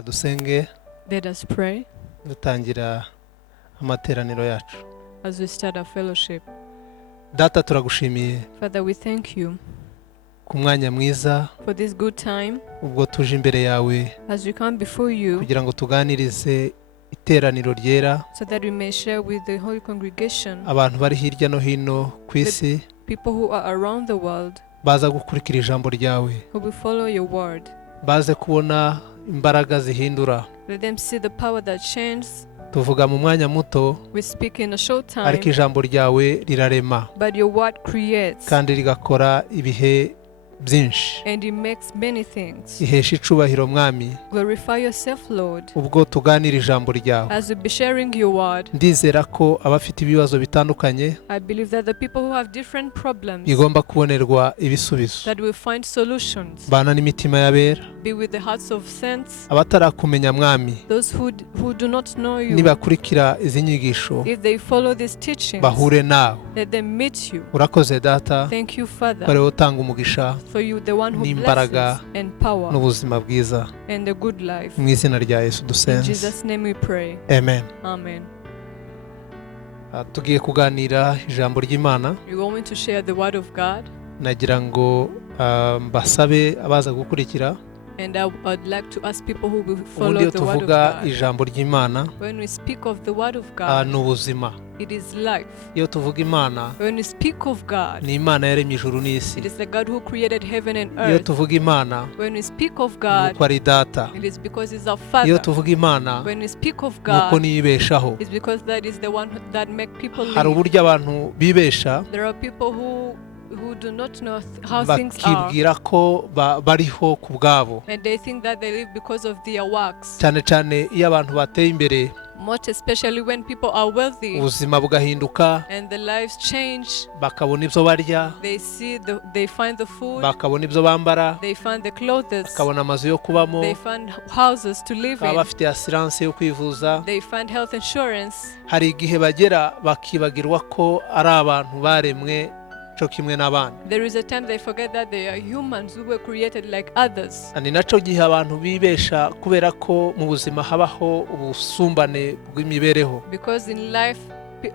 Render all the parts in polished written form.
Kadusenge Let us pray dutangira amateraniro yacu. as we start our fellowship. Data turagushimiye Father, we thank you ku mwanya mwiza for this good time ubwo tuje imbere yawe as we come before you kugira ngo tuganirize iteraniro ryera so that we may share with the whole congregation, abantu bari hirya no hino ku isi people who are around the world, baza gukurikira ijambo ryawe, who will follow your word. baze kubona imbaraga zihindura. Let them see the power that changes. Tuvuga mu mwanya muto We speak in a short time, ariko ijambo ryawe rirarema but your word creates kandi rigakora ibihe byinshi. and it makes many things. Ihesha icubahiro mwami Glorify yourself, Lord, ubwo tuganira ijambo ryawe. as we be sharing your word. Ndizera ko abafite ibibazo bitandukanye I believe that the people who have different problems, bigomba kubonerwa ibisubizo. that will find solutions. Bana n'imitima y'abera, Be with the hearts of saints, abatarakumenya mwami those who do not know you. nibakurikira izi nyigisho If they follow these teachings, bahure nawe. let them meet you. Urakoze data, Thank you, Father, kore utanga umugisha for you, the one who n'imbaraga blesses and power n'ubuzima bwiza. and the good life. Mu izina rya Yesu In dusenze. Jesus' name we pray. Amen. Amen. Tugiye kuganira ijambo ry'Imana. We're going to share the word of God, Nagira ngo mbasabe abaza gukurikira and I'd like to ask people who will follow ubundi iyo the word of tuvuga God. ijambo ry'Imana When we speak of the word of God, ni ubuzima. it is life. Iyo tuvuga Imana When we speak of God, ni Imana yaremye ijuru n'isi. it is the God who created heaven and Iyo earth. tuvuga Imana When we speak of ni God, uko ari data. it is because He's our Iyo Father. tuvuga Imana When we speak of ni uko God, niyibeshaho. it's because that is the one that make people Hari live. uburyo abantu bibesha There are people who do not know how things are, bakibwira ko bariho ku bwabo, and they think that they live because of their works. cyane cyane iyo abantu bateye imbere Most especially when people are wealthy ubuzima bugahinduka, and their lives change. bakabona ibyo barya, They find the food, bakabona ibyo bambara, they find the clothes, bakabona amazu yo kubamo, they find houses to live baba in, bafite asiranse yo kwivuza. they find health insurance. Hari igihe bagera bakibagirwa ko ari abantu baremwe cyo kimwe n'abandi. There is a time they forget that they are humans who were created like others. Ni nacyo gihe abantu bibesha kubera ko mu buzima habaho ubusumbane bw'imibereho, Because in life,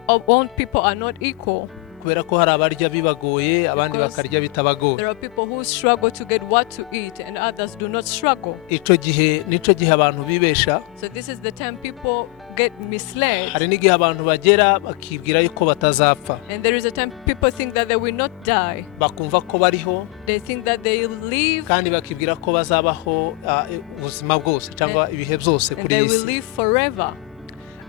all people are not equal. kubera ko hari abarya bibagoye abandi Because bakarya bitabagoye. there are people who struggle to get what to eat and others do not struggle. Icyo gihe nicyo gihe abantu bibesha. So this is the time people get misled. Hari n'igihe abantu bagera bakibwira yuko batazapfa, And there is a time people think that they will not die. bakumva ko bariho They think that they will live kandi bakibwira ko bazabaho ubuzima bwose cyangwa ibihe byose and kuri they iyi will si. live forever.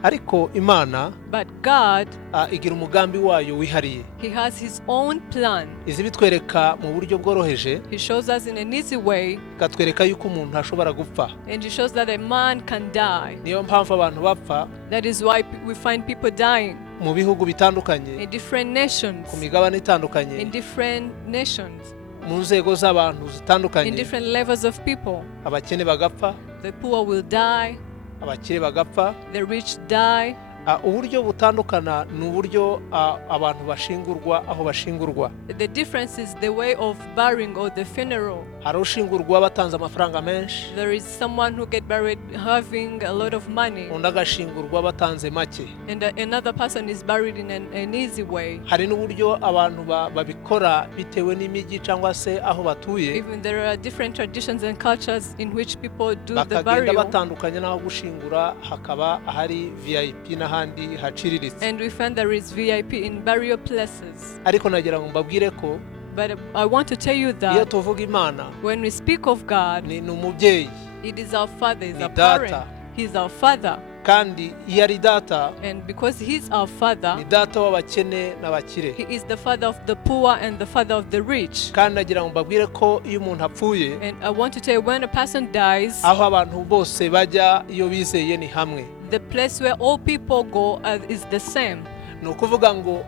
Ariko Imana But God, igira umugambi wayo wihariye. He has His own plan. Izi bitwereka mu buryo bworoheje, He shows us in an easy way, ikatwereka yuko umuntu ashobora gupfa. and He shows that a man can die. Niyo mpamvu abantu bapfa That is why we find people dying mu bihugu bitandukanye, in different nations, ku migabane itandukanye, in different nations, mu nzego z'abantu in zitandukanye. different levels of people. Abakene bagapfa, The poor will die, abakire bagapfa. the rich die. Uburyo butandukana ni uburyo abantu bashingurwa aho bashingurwa. The difference is the way of burying or the funeral. Hari ushingurwa batanze amafaranga menshi, There is someone who get buried having a lot of money, undi agashingurwa batanze make. and another person is buried in an easy way. Hari n'uburyo abantu babikora bitewe n'imijyi cyangwa se aho batuye, Even there are different traditions and cultures in which people do the bakagenda burial, batandukanye n'aho gushingura hakaba ahari VIP n'ahandi haciriritse. and we find there is VIP in burial places. Ariko nagira ngo mbabwire ko But I want to tell you iyo that tuvuga Imana when we speak of God, ni umubyeyi, it is our Father, He's Ni our data. parent, He's our Father. kandi iyo ari data And because He's our ni Father, data w'abakene n'abakire. He is the Father of the poor and the Father of the rich. Kandi nagira ngo mbabwire ko iyo umuntu apfuye, And I want to tell you, when a person dies, aho abantu bose bajya iyo bizeye ni hamwe. the place where all people go is the same. Ni ukuvuga ngo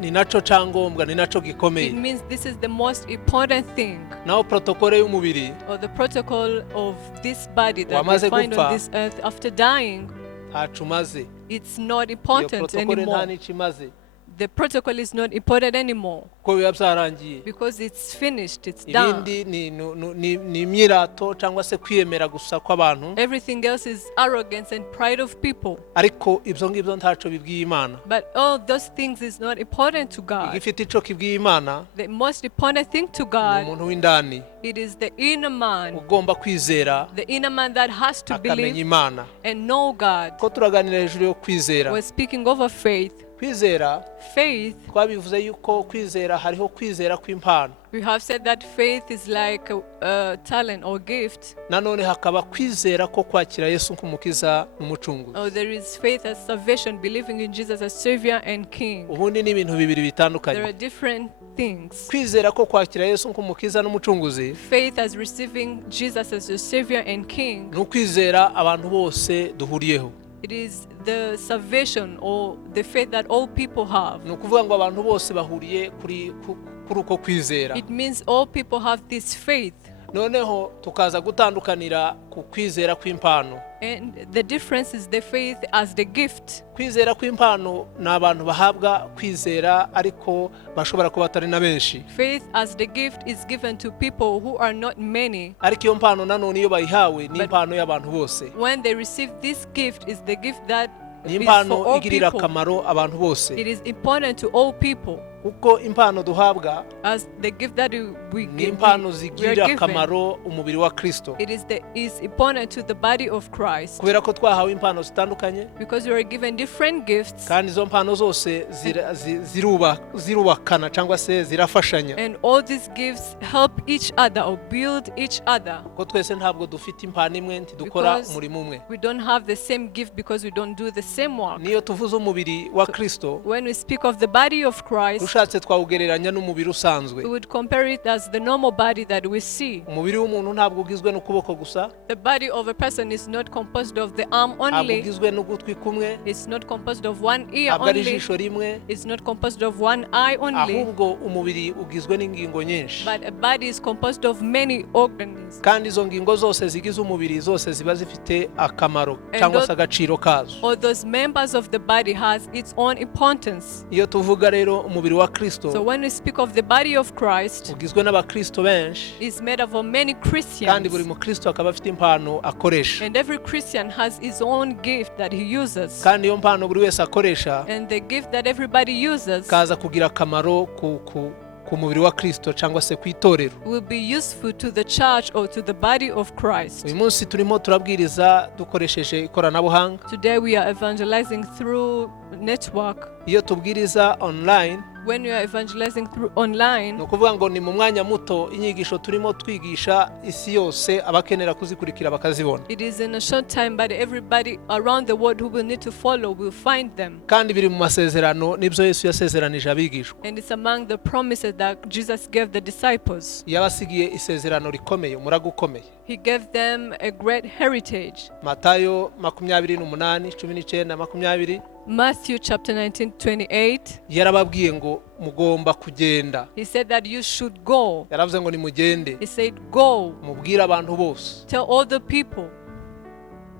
ni nacyo cyangombwa, ni nacyo It gikomeye. means this is the most important thing, Naho protokole y'umubiri or the protocol of this body that we Wamaze find gupfa, on this earth after dying. ntacu umaze. It's not Iyo important protokole nta anymore. n'icyo imaze. the protocol is not important anymore ko biba byarangiye. because it's finished, it's done. Ibindi ni imyirato cyangwa se kwiyemera gusa kw'abantu, Everything else is arrogance and pride of people. ariko ibyo ngibyo ntaco bibwiye Imana. But all those things is not important to God. Igifite ico kibwiye Imana The most important thing to ni God, umuntu w'indani it is the inner man, ugomba kwizera the inner man that has to akamenya believe Imana. and know God. Ko turaganira hejuru yo kwizera. We're speaking over faith. Kwizera Faith, twabivuze yuko kwizera hariho kwizera kw'impano, we have said that faith is like a talent or gift. nanone hakaba kwizera ko kwakira Yesu nk'umukiza n'umucunguzi. Oh, there is faith as salvation, believing in Jesus as Savior and King. Ubundi ni ibintu bibiri There bitandukanye. are different things. Kwizera ko kwakira Yesu nk'umukiza n'umucunguzi Faith as receiving Jesus as your Savior and King. ni ukwizera abantu bose duhuriyeho. It is the salvation or the faith that all people have. Ni ukuvuga ngo abantu bose bahuriye kuri uko kwizera. It means all people have this faith. Noneho tukaza gutandukanira ku kwizera kw'impano. And the difference is the faith as the gift. Kwizera kw'impano ni abantu bahabwa kwizera ariko bashobora kuba atari na benshi. Faith as the gift is given to people who are not many. Ariko iyo mpano nanone iyo bayihawe ni impano y'abantu bose. When they receive this gift is the gift that Ni is impano for all igirira people. akamaro abantu bose. It is important to all people Kuko impano duhabwa as the gift that we ni impano are zigirira given. akamaro umubiri wa Kristo. It is important to the body of Christ Kubera ko twahawe impano zitandukanye because we are given different gifts. kandi izo mpano zose zirubakana cyangwa se zirafashanya. And all these gifts help each other or build each other. Ko twese ntabwo dufite impano imwe ntidukora Because umurimo umwe. we don't have the same gift because we don't do the same work. Niyo tuvuze umubiri wa Kristo, When we speak of the body of Christ, dushatse twawugereranya n'umubiri usanzwe. we would compare it as the normal body that we see. Umubiri w'umuntu ntabwo ugizwe n'ukuboko gusa, The body of a person is not composed of the arm ntabwo only. ugizwe n'ugutwi kumwe, It's not composed of one ear ntabwo ari only. ijisho rimwe, It's not composed of one eye only. ahubwo umubiri ugizwe n'ingingo nyinshi. But a body is composed of many organs. Kandi izo ngingo zose zigize umubiri zose ziba zifite akamaro cyangwa se agaciro kazo. All those members of the body has its own importance. Iyo tuvuga rero umubiri wa Kristo So when we speak of the body of Christ, ugizwe n'abakristo benshi it's made up of many kandi Christians. buri mukristo akaba afite impano akoresha, And every Christian has his own gift that he uses. kandi iyo mpano buri wese akoresha And the gift that everybody uses kaza kugira akamaro ku mubiri wa Kristo cyangwa se ku itorero. will be useful to the church or to the body of Christ. Uyu munsi turimo turabwiriza dukoresheje ikoranabuhanga. Today we are evangelizing through network. Iyo tubwiriza online When we are evangelizing through online, ni ukuvuga ngo ni mu mwanya muto inyigisho turimo twigisha isi yose abakenera kuzikurikira bakazibona, it is in a short time, but everybody around the world who will need to follow will find them. kandi biri mu masezerano n'ibyo Yesu yasezeranije abigishwa. And it's among the promises that Jesus gave the disciples. Yabasigiye isezerano rikomeye, umurago ukomeye. He gave them a great heritage. Matayo 28:19-20. Matthew chapter 19:28. Yarababwiye ngo mugomba kugenda. He said that you should go. Yaravuze ngo nimugende He said, go, mubwire abantu bose. tell all the people.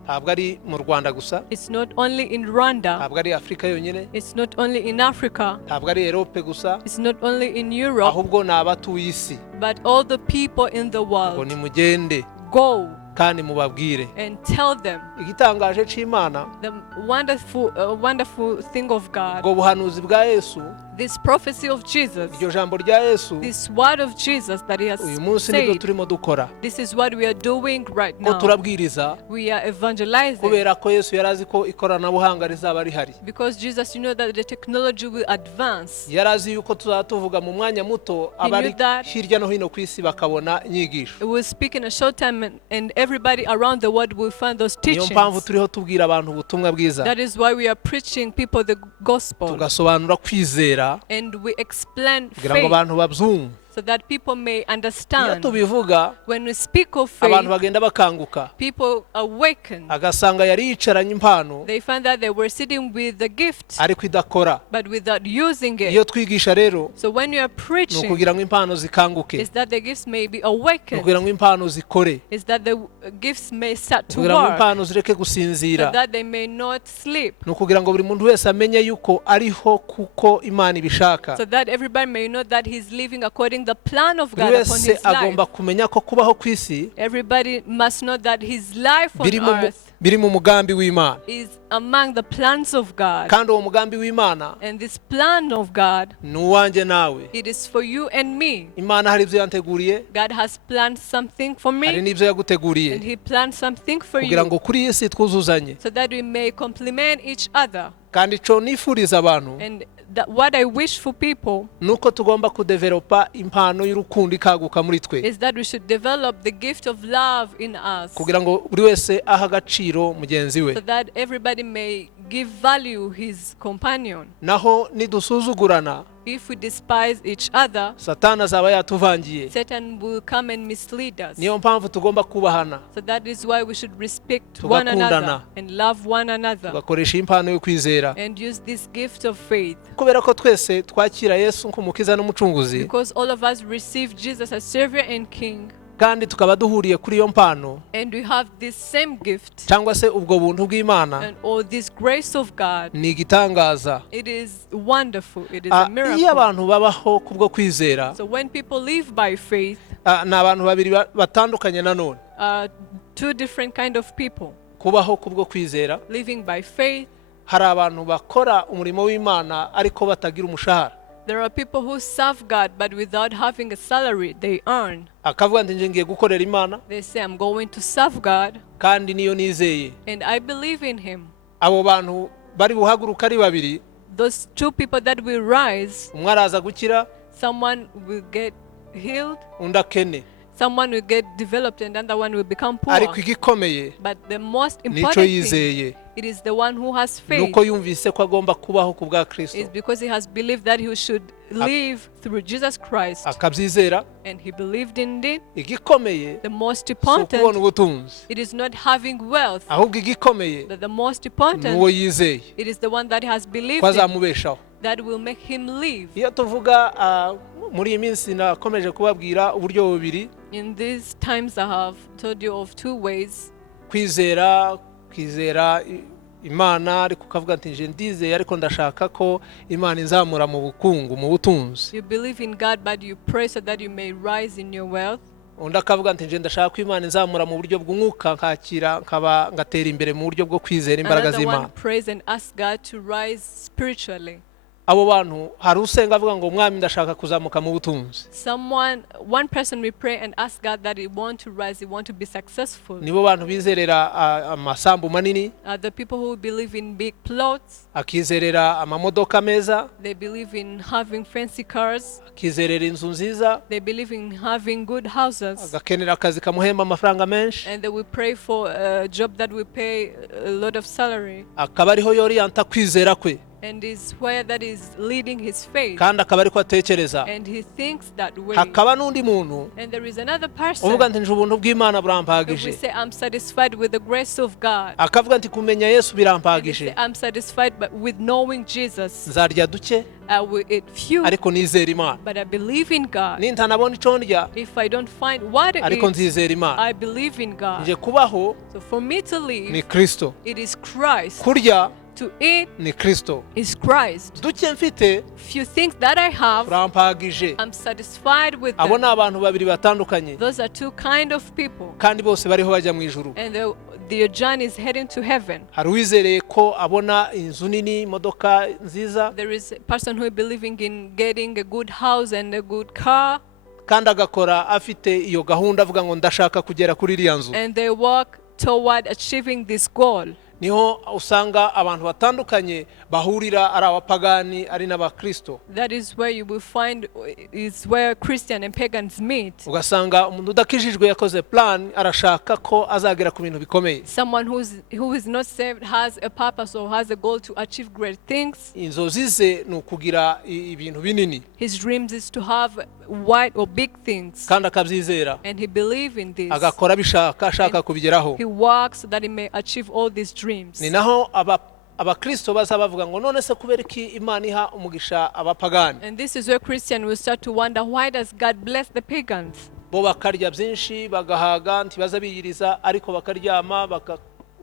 Ntabwo ari mu Rwanda gusa, It's not only in Rwanda. ntabwo ari Afurika yonyine, It's not only in Africa. ntabwo ari Europe gusa, It's not only in Europe, ahubwo ni abatuye isi. but all the people in the Ngo world. nimugende Go kandi mubabwire. and tell them Igitangaje c'Imana, the wonderful thing of God, ubwo buhanuzi bwa Yesu, this prophecy of Jesus, iryo jambo rya Yesu, this word of Jesus that he has uyu munsi nibyo said. turimo dukora. This is what we are doing right Ko now. turabwiriza We are evangelizing kubera ko Yesu yari azi ko ikoranabuhanga rizaba rihari. because Jesus, you know that the technology will advance. Yari azi yuko tuzaba tuvuga mu mwanya muto He knew abari that. hirya no hino ku isi bakabona inyigisho. It will speak in a short time, and everybody around the world will find those Niyo mpamvu teachings. turiho tubwira abantu ubutumwa bwiza, That is why we are preaching people the gospel, tugasobanura kwizera and we explain kugira ngo faith abantu babyumve. so that people may iyo understand. tubivuga When we speak of abantu faith, bagenda bakanguka people awaken. agasanga yari yicaranye impano They find that they were sitting with the gift, ariko idakora. but without using iyo it. twigisha rero So when you are ni preaching, ukugira ngo impano zikanguke, is that the gifts may be ni ukugira ngo awakened, impano zikore, is that the gifts may start to kugira ngo work, impano zireke so gusinzira, that they may not sleep, ni ukugira ngo buri muntu wese amenye yuko ariho kuko imana ibishaka. so that everybody may know that he's living according the plan of buri God upon wese his life. agomba kumenya ko kubaho ku isi Everybody must know that his life on earth biri mu mugambi w'imana, is among the plans of God. kandi uwo mugambi w'imana And this plan of God, ni uwanjye nawe. it is for you and me. Imana hari ibyo yanteguriye, God has planned something for hari me, n'ibyo yaguteguriye, and he planned something for kugira you, ngo kuri iyi si twuzuzanye. so that we may complement each other. kandi ico nifuriza abantu And what I wish for people nuko tugomba kudevelopa impano y'urukundo ikaguka muri twe, is that we should develop the gift of love in us, kugira ngo buri wese aha agaciro mugenzi we. so that everybody may give value his companion. naho nidusuzugurana, If we despise each other, satani azaba yatuvangiye. Satan will come and mislead us. niyo mpamvu tugomba kubahana, So that is why we should respect one another Tugakundana. and love one another, tugakoresha impano yo kwizera, and use this gift of faith. kubera ko twese twakira Yesu nk'umukiza n'umucunguzi, Because all of us receive Jesus as Savior and King, kandi tukaba duhuriye kuri iyo mpano and we have this same gift cyangwa se ubwo buntu bw'Imana, and all this grace of God. ni igitangaza. It is wonderful. It is a iyo miracle. abantu babaho kubwo kwizera, So when people live by faith, ni abantu babiri batandukanye nanone. two different kind of people kubaho kubwo kwizera, living by faith. hari abantu bakora umurimo w'Imana ariko batagira umushahara, There are people who serve God, but without having a salary they earn. akavuga ati nje ngiye gukorera Imana They say, I'm going to serve God, kandi niyo nizeye. and I believe in Him. abo bantu bari buhaguruka ari babiri, Those two people that will rise, umwe araza gukira, someone will get healed, undi akene. someone will get developed, and another one will become poor. ariko igikomeye But the most nico important thing, yizeye, it is the one who has faith. nuko yumvise ko agomba kubaho ku bwa Is Kristo, because he has believed that he should live through Jesus Christ, akabyizera. and he believed in it. igikomeye The most si ukubona important, ubutunzi, it is not having wealth, ahubwo igikomeye that the most ni important, uwo yizeye it is the one that has believed ko in, azamubeshaho. that will make him live. iyo tuvuga muri iyi minsi nakomeje kubabwira uburyo bubiri, In these times I have told you of two ways. kwizera Imana, ariko ukavuga ati nje ndizeye ariko ndashaka ko Imana inzamura mu bukungu, mu butunzi. You believe in God, but you pray so that you may rise in your wealth. undi akavuga ati nje ndashaka ko Imana inzamura mu buryo bw'umwuka, nkakira ngatera imbere mu buryo bwo kwizera imbaraga Another one z'Imana. prays and asks God to rise spiritually. abo bantu hari usenga avuga ngo mwami ndashaka kuzamuka mu butunzi, One person will pray and ask God that he want to rise, he want to be successful. nibo bantu bizerera amasambu manini, The people who believe in big plots, akizerera amamodoka meza, they believe in having fancy cars, akizerera inzu nziza, they believe in having good houses, agakenera akazi kamuhemba amafaranga menshi, and they will pray for a job that will pay a lot of salary, akaba ariho yoriyanta kwizera kwe, and is where that is leading his faith, kandi akaba ariko atekereza. and he thinks that way. hakaba n'undi muntu And there is another person uvuga ati nje ubuntu bw'Imana who will burampagije, say, I'm satisfied with the grace of God. akavuga ati kumenya Yesu And they birampagije, say, I'm satisfied with knowing Jesus. nzarya duke I will eat few, ariko nizera Imana, but I believe in God. nintanabona ico ndya If I don't find what to ariko eat, nzizera Imana. I believe in God. nje kubaho So for me to ni live, Kristo, it is Christ. kurya To eat ni Kristo, is Christ. duke mfite Few things that I have, turampagije. I'm satisfied with abo them. ni abantu babiri batandukanye, Those are two kind of people, kandi bose bariho bajya mu ijuru. and their journey is heading to heaven. hari uwizereye ko abona inzu nini, imodoka nziza, There is a person who is believing in getting a good house and a good car, kandi agakora afite iyo gahunda avuga ngo ndashaka kugera kuri iriya nzu. and they walk toward achieving this goal. niho usanga abantu batandukanye bahurira ari abapagani ari n'abakristo. That is where you will find is where Christian and pagans meet. Ugasanga umuntu udakijijwe yakoze plan arashaka ko azagera ku bintu bikomeye. Someone who is not saved has a purpose or has a goal to achieve great things. Inzozi ze ni ukugira ibintu binini. His dreams is to have wide or big things. Kandi akabyizera. And he believes in this. Agakora bishaka ashaka kubigeraho. He works so that he may achieve all these dreams. Ni naho abakristo baza bavuga ngo none se kubera iki Imana iha umugisha abapagani. And this is where Christian will start to wonder, why does God bless the pagans? Bo bakarya byinshi bagahaga ntibaza biyiriza ariko bakaryama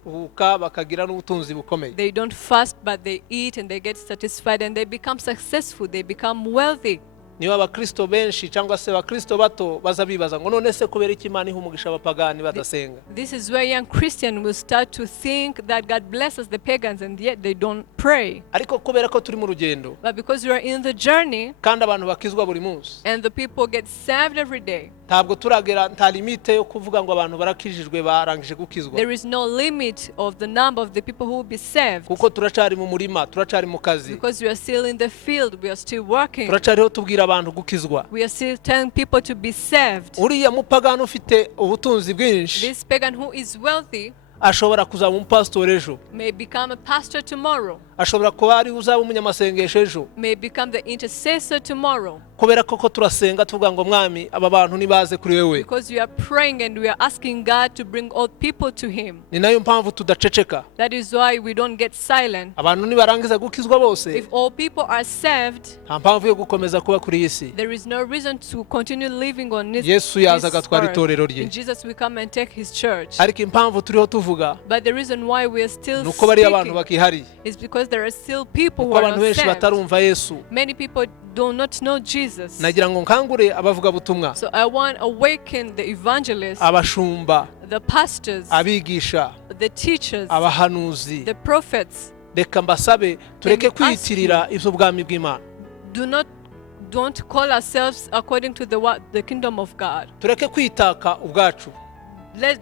bakahuka bakagira n'ubutunzi bukomeye. They don't fast but they eat and they get satisfied and they become successful, they become wealthy. Niba abakristo benshi cyangwa se abakristo bato baza bibaza ngo none se kubera iki Imana iha umugisha abapagani badasenga. This is where young Christian will start to think that God blesses the pagans and yet they don't pray. Ariko kubera ko turi mu rugendo But because we are in the journey kandi abantu bakizwa buri munsi and the people get saved every day, ntabwo turagera nta limite yo kuvuga ngo abantu barakijijwe barangije gukizwa. there is no limit of the number of the people who will be saved. Kuko turacari mu murima turacari mu kazi. Because we are still in the field, we are still working. Turacariho tubwira abantu gukizwa. We are still telling people to be saved. Uriya mupagani ufite ubutunzi bwinshi This pagan who is wealthy ashobora kuzaba umupastor ejo, may become a pastor tomorrow, ashobora kuba ari uzaba umunyamasengesho ejo, may become the intercessor tomorrow. kubera ko turasenga tuvuga ngo mwami aba bantu nibaze kuri wewe. Because we are praying and we are asking God to bring all people to him. Ni nayo mpamvu tudaceceka. That is why we don't get silent. Abantu nibarangiza gukizwa bose If all people are saved, nta mpamvu yo gukomeza kuba kuri iyi si. there is no reason to continue living on this Yesu yaza agatwara earth. itorero rye. And Jesus will come and take his church. Ariko impamvu turiho tuvuga But the reason why we are still nuko bari abantu speaking bakihari, is because there are still people who kuko are abantu not benshi saved. batarumva Yesu. Many people do not know Jesus. Nagira ngo nkangure abavuga butumwa, So I want to awaken the evangelists, abashumba, the pastors, abigisha, the teachers, abahanuzi. the prophets. Reka mbasabe tureke And we ask kwiyitirira iby'ubwami bw'Imana. Don't call ourselves according to the kingdom of God. Tureke kwitaka ubwacu, Let's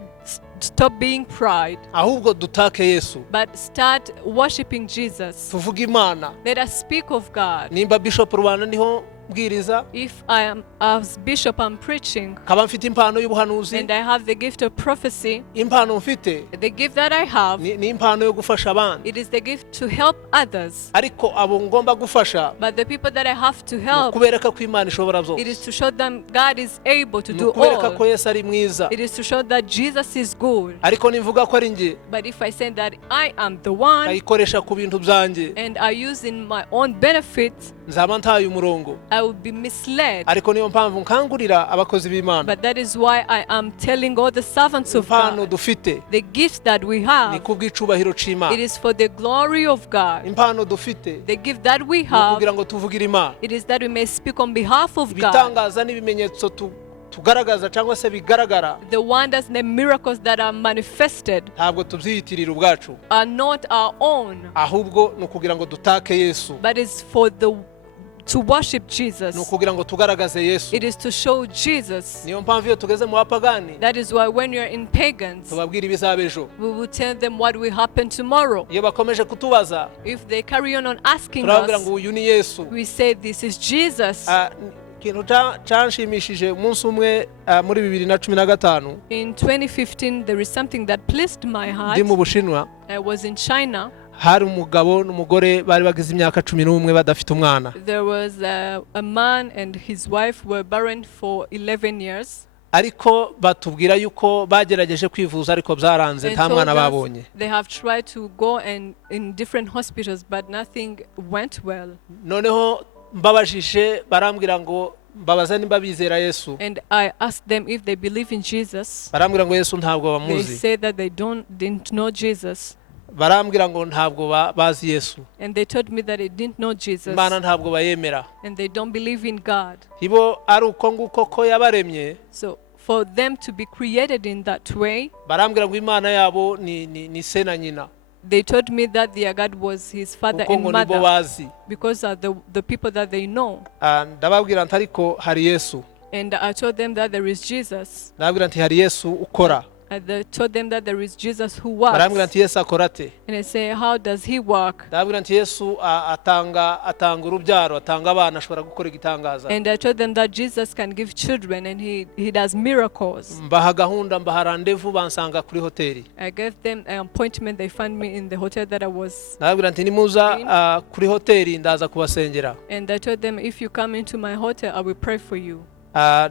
stop being pride, ahubwo dutake Yesu. but start worshiping Jesus. Tuvuge Imana. Let us speak of God. Nimba Bishop Rubanda niho mbwiriza, If I am as bishop, I'm preaching, kaba mfite impano y'ubuhanuzi, and I have the gift of prophecy, impano mfite the gift that I have, ni impano yo gufasha abandi. it is the gift to help others. Ariko abo ngomba gufasha But the people that I have to help, kubereka ko Imana ishobora it is byose, to show them God is able to do kubereka ko all. Yesu ari mwiza. It is to show that Jesus is good. Ariko nivuga ko ari nge But if I say that I am the one ayikoresha ku bintu byanjye, and I use in my own benefit, nzaba ntaye umurongo. I will be misled. Ariko niyo mpamvu nkangurira abakozi b'Imana, But that is why I am telling all the servants of impano God, dufite the gifts that we ni have, kubw'icubahiro it c'Imana. is for the glory of God. Impano dufite The gift that we ni have, kugira ngo tuvugire Imana. it is that we may speak on behalf of God. Ibitangaza n'ibimenyetso tugaragaza cyangwa se bigaragara The wonders and the miracles that are manifested ntabwo tubyiyitirira ubwacu, are not our own, ahubwo ni ukugira ngo dutake Yesu, but it's to worship Jesus. ni ukugira ngo tugaragaze Yesu. It is to show Jesus. Niyo mpamvu iyo tugeze mu bapagani That is why when you're in pagans, tubabwira ibizaba ejo. we will tell them what will happen tomorrow. Iyo bakomeje kutubaza If they carry on asking turababwira us, ngo uyu ni Yesu. we say this is Jesus. Ikintu cyanshimishije umunsi umwe muri 2015 In 2015, there is something that pleased my heart. ndi mu Bushinwa, I was in China. hari umugabo n'umugore bari bagize imyaka 11 badafite umwana, There was a man and his wife were barren for 11 years. ariko batubwira yuko bagerageje kwivuza ariko byaranze And nta told mwana us babonye. they have tried to go and in different hospitals, but nothing went well. Noneho mbabajije barambwira ngo mbabaza nimba bizera Yesu, And I asked them if they believe in Jesus. barambwira ngo Yesu ntabwo They bamuzi, said that they didn't know Jesus. barambwira ngo ntabwo bazi Yesu, And they told me that they didn't know Jesus. Imana ntabwo bayemera. And they don't believe in God. Ibo ari uko nguko ko yabaremye, So for them to be created in that way, barambwira ngo Imana yabo ni se na nyina, they told me that their God was his father kuko and ngo nibo mother, bazi. because of the people that they know. Ndababwira nti ariko hari Yesu, And I told them that there is Jesus. ndababwira nti hari Yesu ukora, They told them that there is Jesus who walks. barambwira nti Yesu akora ate? And I say, how does he walk? ndabwira nti Yesu atanga urubyaro, atanga abana, ashobora gukora igitangaza. And I told them that Jesus can give children and he does miracles. mbaha gahunda, mbaha rendezvous, bansanga kuri hoteli. I gave them an appointment. They found me in the hotel that I was. ndabwira nti nimuza kuri hoteli ndaza kubasengera. And I told them, if you come into my hotel, I will pray for you.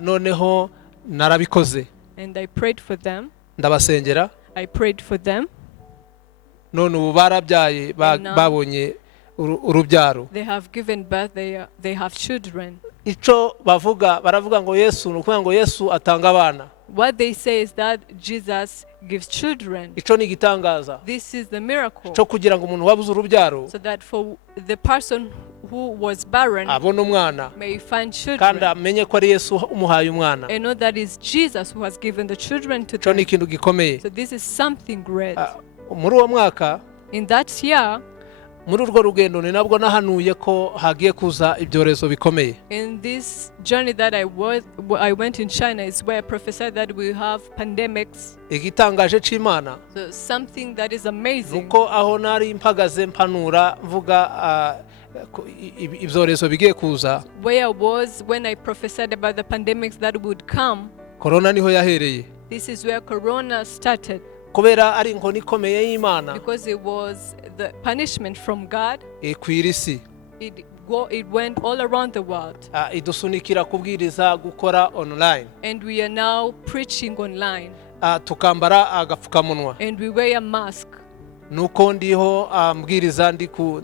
noneho narabikoze, And I prayed for them. ndabasengera. I prayed for them. none ubu barabyaye, babonye urubyaro. They have given birth. They have children. Ico baravuga ngo Yesu, nukuvuga ngo Yesu atanga abana. What they say is that Jesus gives children. Ico ni igitangaza This is the miracle. cyo kugira ngo umuntu wabuze urubyaro So that for the person who was barren abone umwana, may find kandi children. amenye ko ari Yesu umuhaye umwana. And know that it's Jesus who has given the children to Ico ni them. ikintu gikomeye. So this is something great. Muri uwo mwaka, In that year, muri urwo rugendo, ni nabwo nahanuye ko hagiye kuza ibyorezo bikomeye. in this journey that I went in China, is where I prophesied that we have pandemics. Igitangaje c'Imana So something that is amazing. nuko aho nari mpagaze mpanura mvuga ibyorezo bigiye kuza, Where I was when I prophesied about the pandemics that would come, korona niho yahereye, this is where Corona started. kubera ari inkoni ikomeye y'Imana Because it was the punishment from God. ikwira isi. It went all around the world. Idusunikira kubwiriza, gukora online, And we are now preaching online. tukambara agapfukamunwa. And we wear a mask. Nuko ndiho mbwiriza, ndiho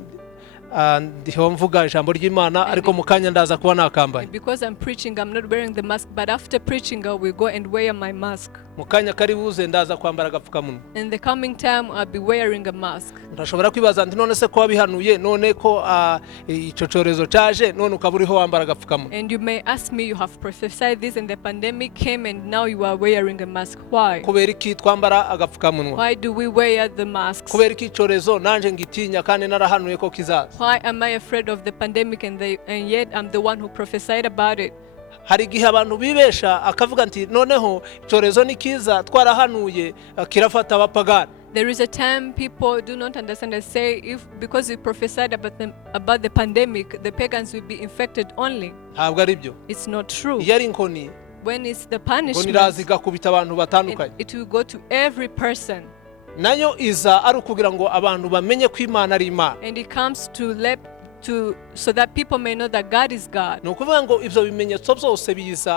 mvuga ijambo ry'Imana, ariko mu kanya ndaza kuba nakambaye. And because I'm preaching, I'm not wearing the mask. But after preaching, I will go and wear my mask. Mu kanya kari buze ndaza kwambara agapfukamunwa. In the coming time, I'll be wearing a mask. Ndashobora kwibaza nti none se ko wabihanuye, none ko ico cyorezo caje, none ukaba uriho wambara agapfukamunwa. And you may ask me, you have prophesied this and the pandemic came and now you are wearing a mask. Why? Kubera iki twambara agapfukamunwa? Why do we wear the masks? Kubera iki icyorezo nanje ngitinya kandi narahanuye ko kizaza? Why am I afraid of the pandemic and yet I'm the one who prophesied about it? Hari igihe abantu bibesha akavuga nti noneho icyorezo ni kiza, twarahanuye kirafata abapagani. There is a time people do not understand and say, because we prophesied about the pandemic, the pagans will be infected only. Ntabwo ari byo. It's not true. Iyo ari inkoni, When it's the inkoni punishment, iraza igakubita abantu batandukanye. it will go to every person. Nayo iza ari ukugira ngo abantu bamenye ko Imana ari Imana. And it comes so that people may know that God is God. Ni ukuvuga ngo ibyo bimenyetso byose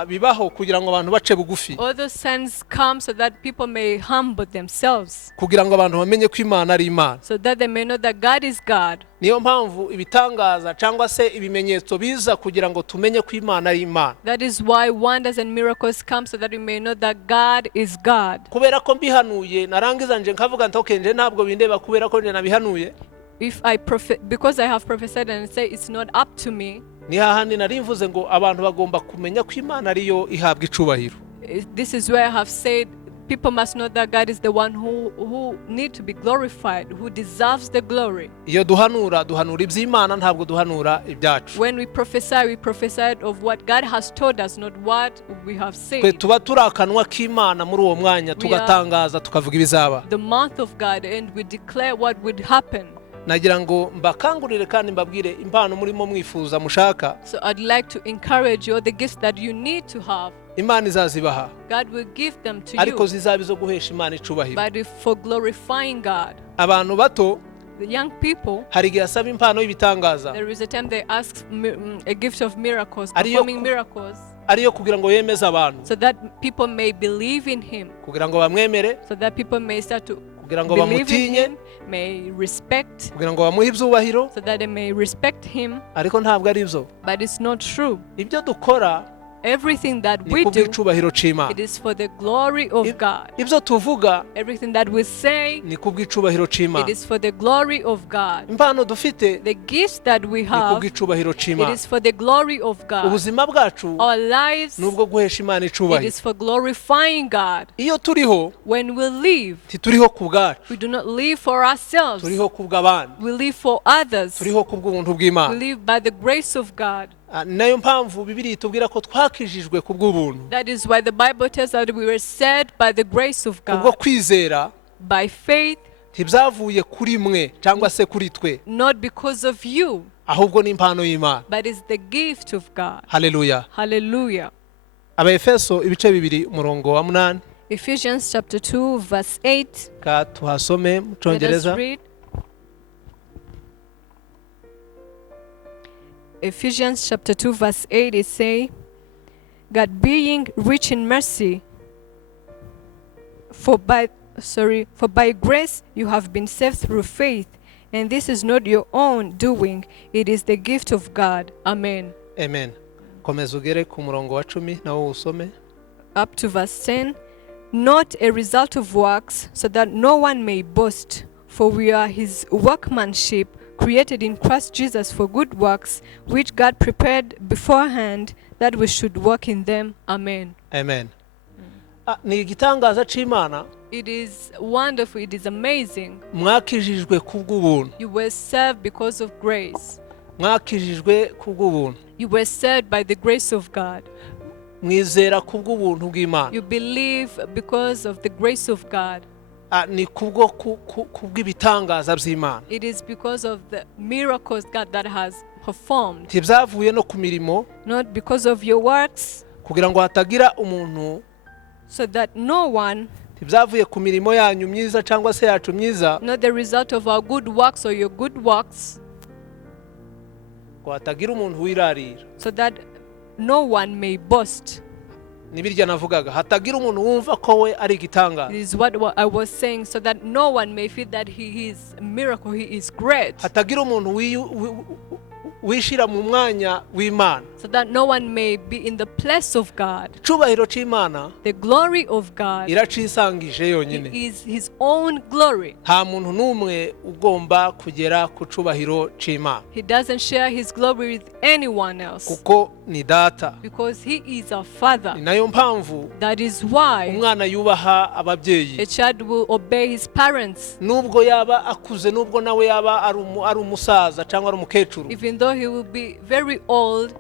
bibaho kugira ngo abantu bace bugufi, All those signs come so that people may humble themselves, kugira ngo abantu bamenye ko Imana ari Imana. so that they may know that God is God. Niyo mpamvu ibitangaza cyangwa se ibimenyetso biza kugira ngo tumenye ko Imana ari Imana. That is why wonders and miracles come, so that we may know that God is God. Kubera ko mbihanuye, narangiza nje nkavuga nti okay, nje ntabwo bindeba kubera ko nje nabihanuye. Because I have prophesied and say it's not up to me, Ni hahandi nari mvuze ngo abantu bagomba kumenya ko Imana ariyo ihabwa icubahiro. this is where I have said people must know that God is the one who need to be glorified, who deserves the glory. Iyo duhanura iby'Imana, ntabwo duhanura ibyacu. When we prophesied of what God has told us, not what we have Twe said. tuba turi akanwa k'Imana muri uwo mwanya, tugatangaza tukavuga ibizaba. The mouth of God, and we declare what would happen. Nagira ngo mbakangurire kandi mbabwire impano murimo mwifuza mushaka, So I'd like to encourage you, the gifts that you need to have, Imana izazibaha, God will give them to ariko you, zizaba izo guhesha Imana icubahiro. but for glorifying God. Abantu bato The young people, hari igihe asaba impano y'ibitangaza, there is a time they ask a gift of miracles, Ariyo- performing miracles, ariyo kugira ngo yemeze abantu, so that people may believe in Him, kugira ngo bamwemere, so that people may start to kugira ngo believe in bamutinye, Him, may respect, kugira ngo bamuhe ibyubahiro, so that they may respect Him. ariko ntabwo ari byo. But it's not true. Ibyo dukora Everything that ni we do, kubw'icubahiro c'Imana. it is for the glory of God. Ibyo tuvuga Everything that we say, ni kubw'icubahiro it c'Imana. is for the glory of God. Impano dufite The gifts that we ni have, kubw'icubahiro it c'Imana. is for the glory of God. Ubuzima bwacu Our lives, ni ubwo guhesha Imana it icubahiro. is for glorifying God. Iyo turiho, When we live, ntituriho ku bwacu, we do not live for ourselves. turiho ku bw'abandi, We live for others. turiho ku bw'ubuntu We bw'Imana. live by the grace of God. nayo mpamvu Bibiliya itubwira ko twakijijwe kubw'ubuntu. That is why the Bible tells us that we were saved by the grace of Ubwo God. kwizera By faith, ntibyavuye kuri mwe cyangwa se kuri twe, not because of you, ahubwo ni impano y'Imana. but it's the gift of God. Haleluya. Hallelujah. Abaefeso ibice 2 umurongo wa 8. Ephesians chapter 2 verse 8. Ka tuhasome mu Let us Cyongereza. read. Ephesians chapter 2 verse 8 is say, God being rich in mercy, for by grace you have been saved through faith, and this is not your own doing, it is the gift of God. Amen. Amen. Komeza ugere ku murongo wa 10 nawo usome. Up to verse 10, not a result of works, so that no one may boast, for we are his workmanship, created in Christ Jesus for good works, which God prepared beforehand that we should walk in them. Amen. Amen. Ni igitangaza c'Imana. It is wonderful, it is amazing. Mwakijijwe kubw'ubuntu. You were saved because of grace. Mwakijijwe kubw'ubuntu. You were saved by the grace of God. Mwizera kubw'ubuntu bw'Imana. You believe because of the grace of God. Ni kubw'ibitangaza by'Imana. It is because of the miracles God that has performed. Ntibyavuye no ku mirimo, Not because of your works, kugira ngo hatagira umuntu, so that no one, ntibyavuye ku mirimo yanyu myiza cyangwa se yacu myiza, not the result of our good works or your good works, ngo hatagira umuntu wirarira. so that no one may boast. Nibirya navugaga, hatagira umuntu wumva ko we ari igitangaza. It is what I was saying, so that no one may feel that he is a miracle, he is great. Hatagira umuntu wishira mu mwanya w'Imana. So that no one may be in the place of God. Icubahiro c'Imana The glory of God iracisangije yonyine. is his own glory. Nta muntu n'umwe ugomba kugera ku cubahiro c'Imana, He doesn't share his glory with anyone else, kuko ni data. because he is a Ni father. nayo mpamvu That is why umwana yubaha ababyeyi. a child will obey his parents, Nubwo yaba akuze, nubwo nawe yaba ari umusaza cyangwa ari umukecuru, even though he will be very old,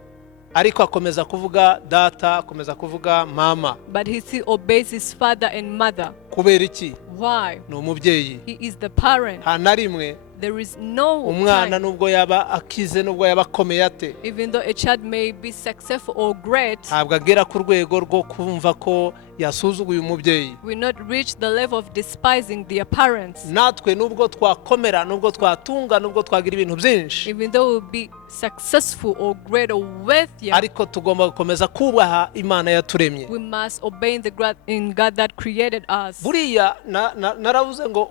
ariko akomeza kuvuga data, akomeza kuvuga mama. but he still obeys his father and mother. Kubera iki? Why? Ni umubyeyi. He is the parent. Nta na rimwe There is no umwana time, nubwo yaba akize, nubwo yaba akomeye ate, even though a child may be successful or great, ntabwo agera ku rwego rwo kumva ko yasuzuguye umubyeyi. will not reach the level of despising their parents. Natwe nubwo twakomera, nubwo twatunga, nubwo twagira ibintu byinshi, Even though we'll be successful or great or wealthy, ariko tugomba gukomeza kubaha Imana yaturemye. we must obey in God that created us. Buriya naravuze ngo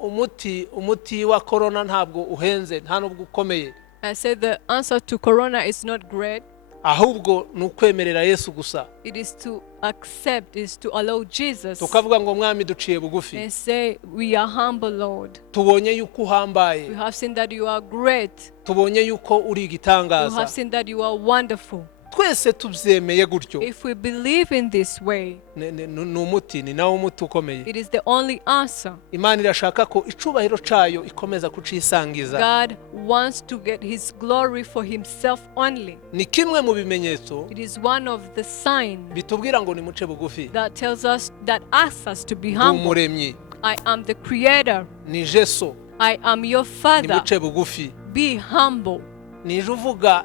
umuti wa corona ntabwo uhenze, nta nubwo ukomeye, I said the answer to corona is not great. ahubwo ni ukwemerera Yesu gusa, It is to accept, is to allow Jesus tukavuga ngo mwami duciye bugufi, and say, we are humble, Lord. tubonye yuko uhambaye, We have seen that you are great. tubonye yuko uri We have igitangaza. seen that you are wonderful. Twese tubyemeye gutyo, If we believe in this way, ni umuti, ni nawo umuti ukomeye. it is the only answer. Imana irashaka ko icubahiro cayo ikomeza kucisangiza. God wants to get his glory for himself only. Ni kimwe mu bimenyetso It is one of the signs bitubwira ngo nimuce bugufi. that tells us, that asks us to be humble. Umuremyi I am the creator. ni Jesu, I am your father. nimuce bugufi. Be humble. Nije uvuga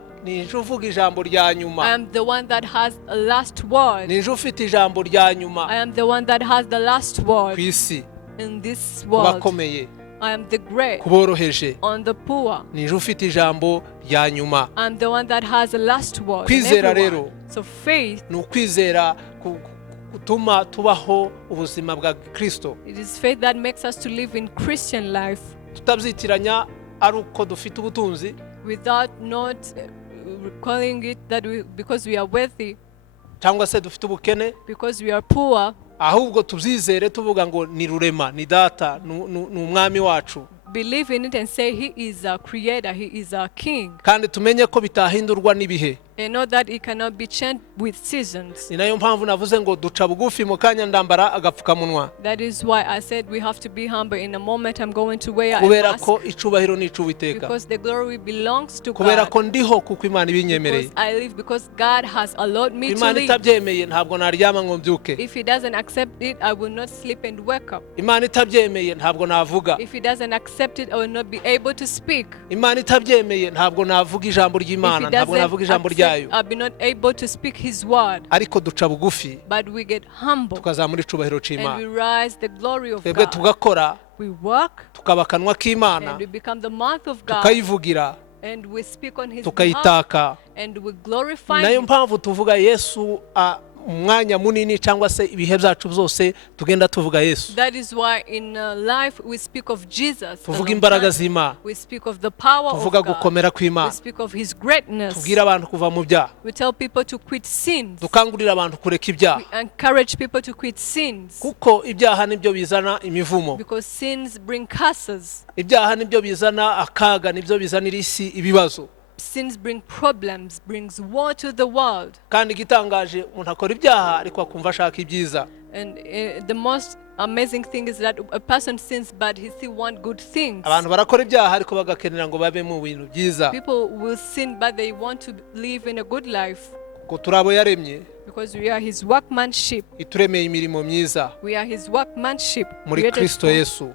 ijambo rya I nyuma, am the one that has a last word. nije ufite ijambo rya I nyuma am the one that has the last ku word isi, in this ku world. bakomeye, I am the great ku boroheje. on the poor. Nije ufite ijambo rya nyuma. I am the one that has the last word. in Kwizera everyone. rero So faith, ni ukwizera gutuma tubaho ubuzima bwa Kristo, it is faith that makes us to live in Christian life tutabyitiranya ari uko dufite ubutunzi, without not calling it that because we are wealthy, cyangwa se dufite ubukene, because we are poor. ahubwo tubyizere tuvuga ngo ni rurema, ni data, ni umwami wacu, Believe in it and say he is our creator, he is our king. kandi tumenye ko bitahindurwa n'ibihe. and know that it cannot be changed with seasons. ni nayo mpamvu navuze ngo duca bugufi mu kanya ndambara agapfukamunwa That is why I said we have to be humble. In a moment I'm going to wear a kubera mask ko icubahiro ni ic'Uwiteka because the glory belongs to kubera God. ko ndiho kuko Imana ibinyemereye Because I live because God has allowed me to Imana live. itabyemeye ntabwo naryama ngo mbyuke If He doesn't accept it, I will not sleep and wake up. Imana itabyemeye ntabwo navuga If He doesn't accept it, I will not be able to speak. Imana itabyemeye ntabwo navuga ijambo If ry'Imana He ntabwo navuga doesn't ijambo accept, ryayo I'll be not able to speak His word. ariko duca bugufi But we get humble tukazamura icubahiro and we c'Imana rise the glory of twebwe God. tugakora We work tukaba akanwa k'Imana and we become the mouth of God tukayivugira and we speak on His behalf tukayitaka and we glorify nayo Him. mpamvu tuvuga Yesu umwanya munini cyangwa se ibihe byacu byose tugenda tuvuga Yesu That is why in life we speak of Jesus. a tuvuga long imbaraga time. z'Imana We speak of the power tuvuga of God. gukomera We kw'Imana speak of His greatness. tubwira abantu kuva mu byaha We tell people to quit sins. dukangurira abantu kureka ibyaha We encourage people to quit sins kuko ibyaha nibyo bizana imivumo because sins bring curses. ibyaha nibyo bizana akaga nibyo bizanira isi ibibazo Sins bring problems, brings war to the world. kandi igitangaje umuntu akora ibyaha ariko akumva ashaka ibyiza And the most amazing thing is that a person sins but he still wants good things. abantu barakora ibyaha ariko bagakenera ngo babe mu bintu byiza People will sin but they want to live in a good life kuko turi abo yaremye because we are His workmanship. ituremeye imirimo myiza We are His workmanship muri created Kristo for Yesu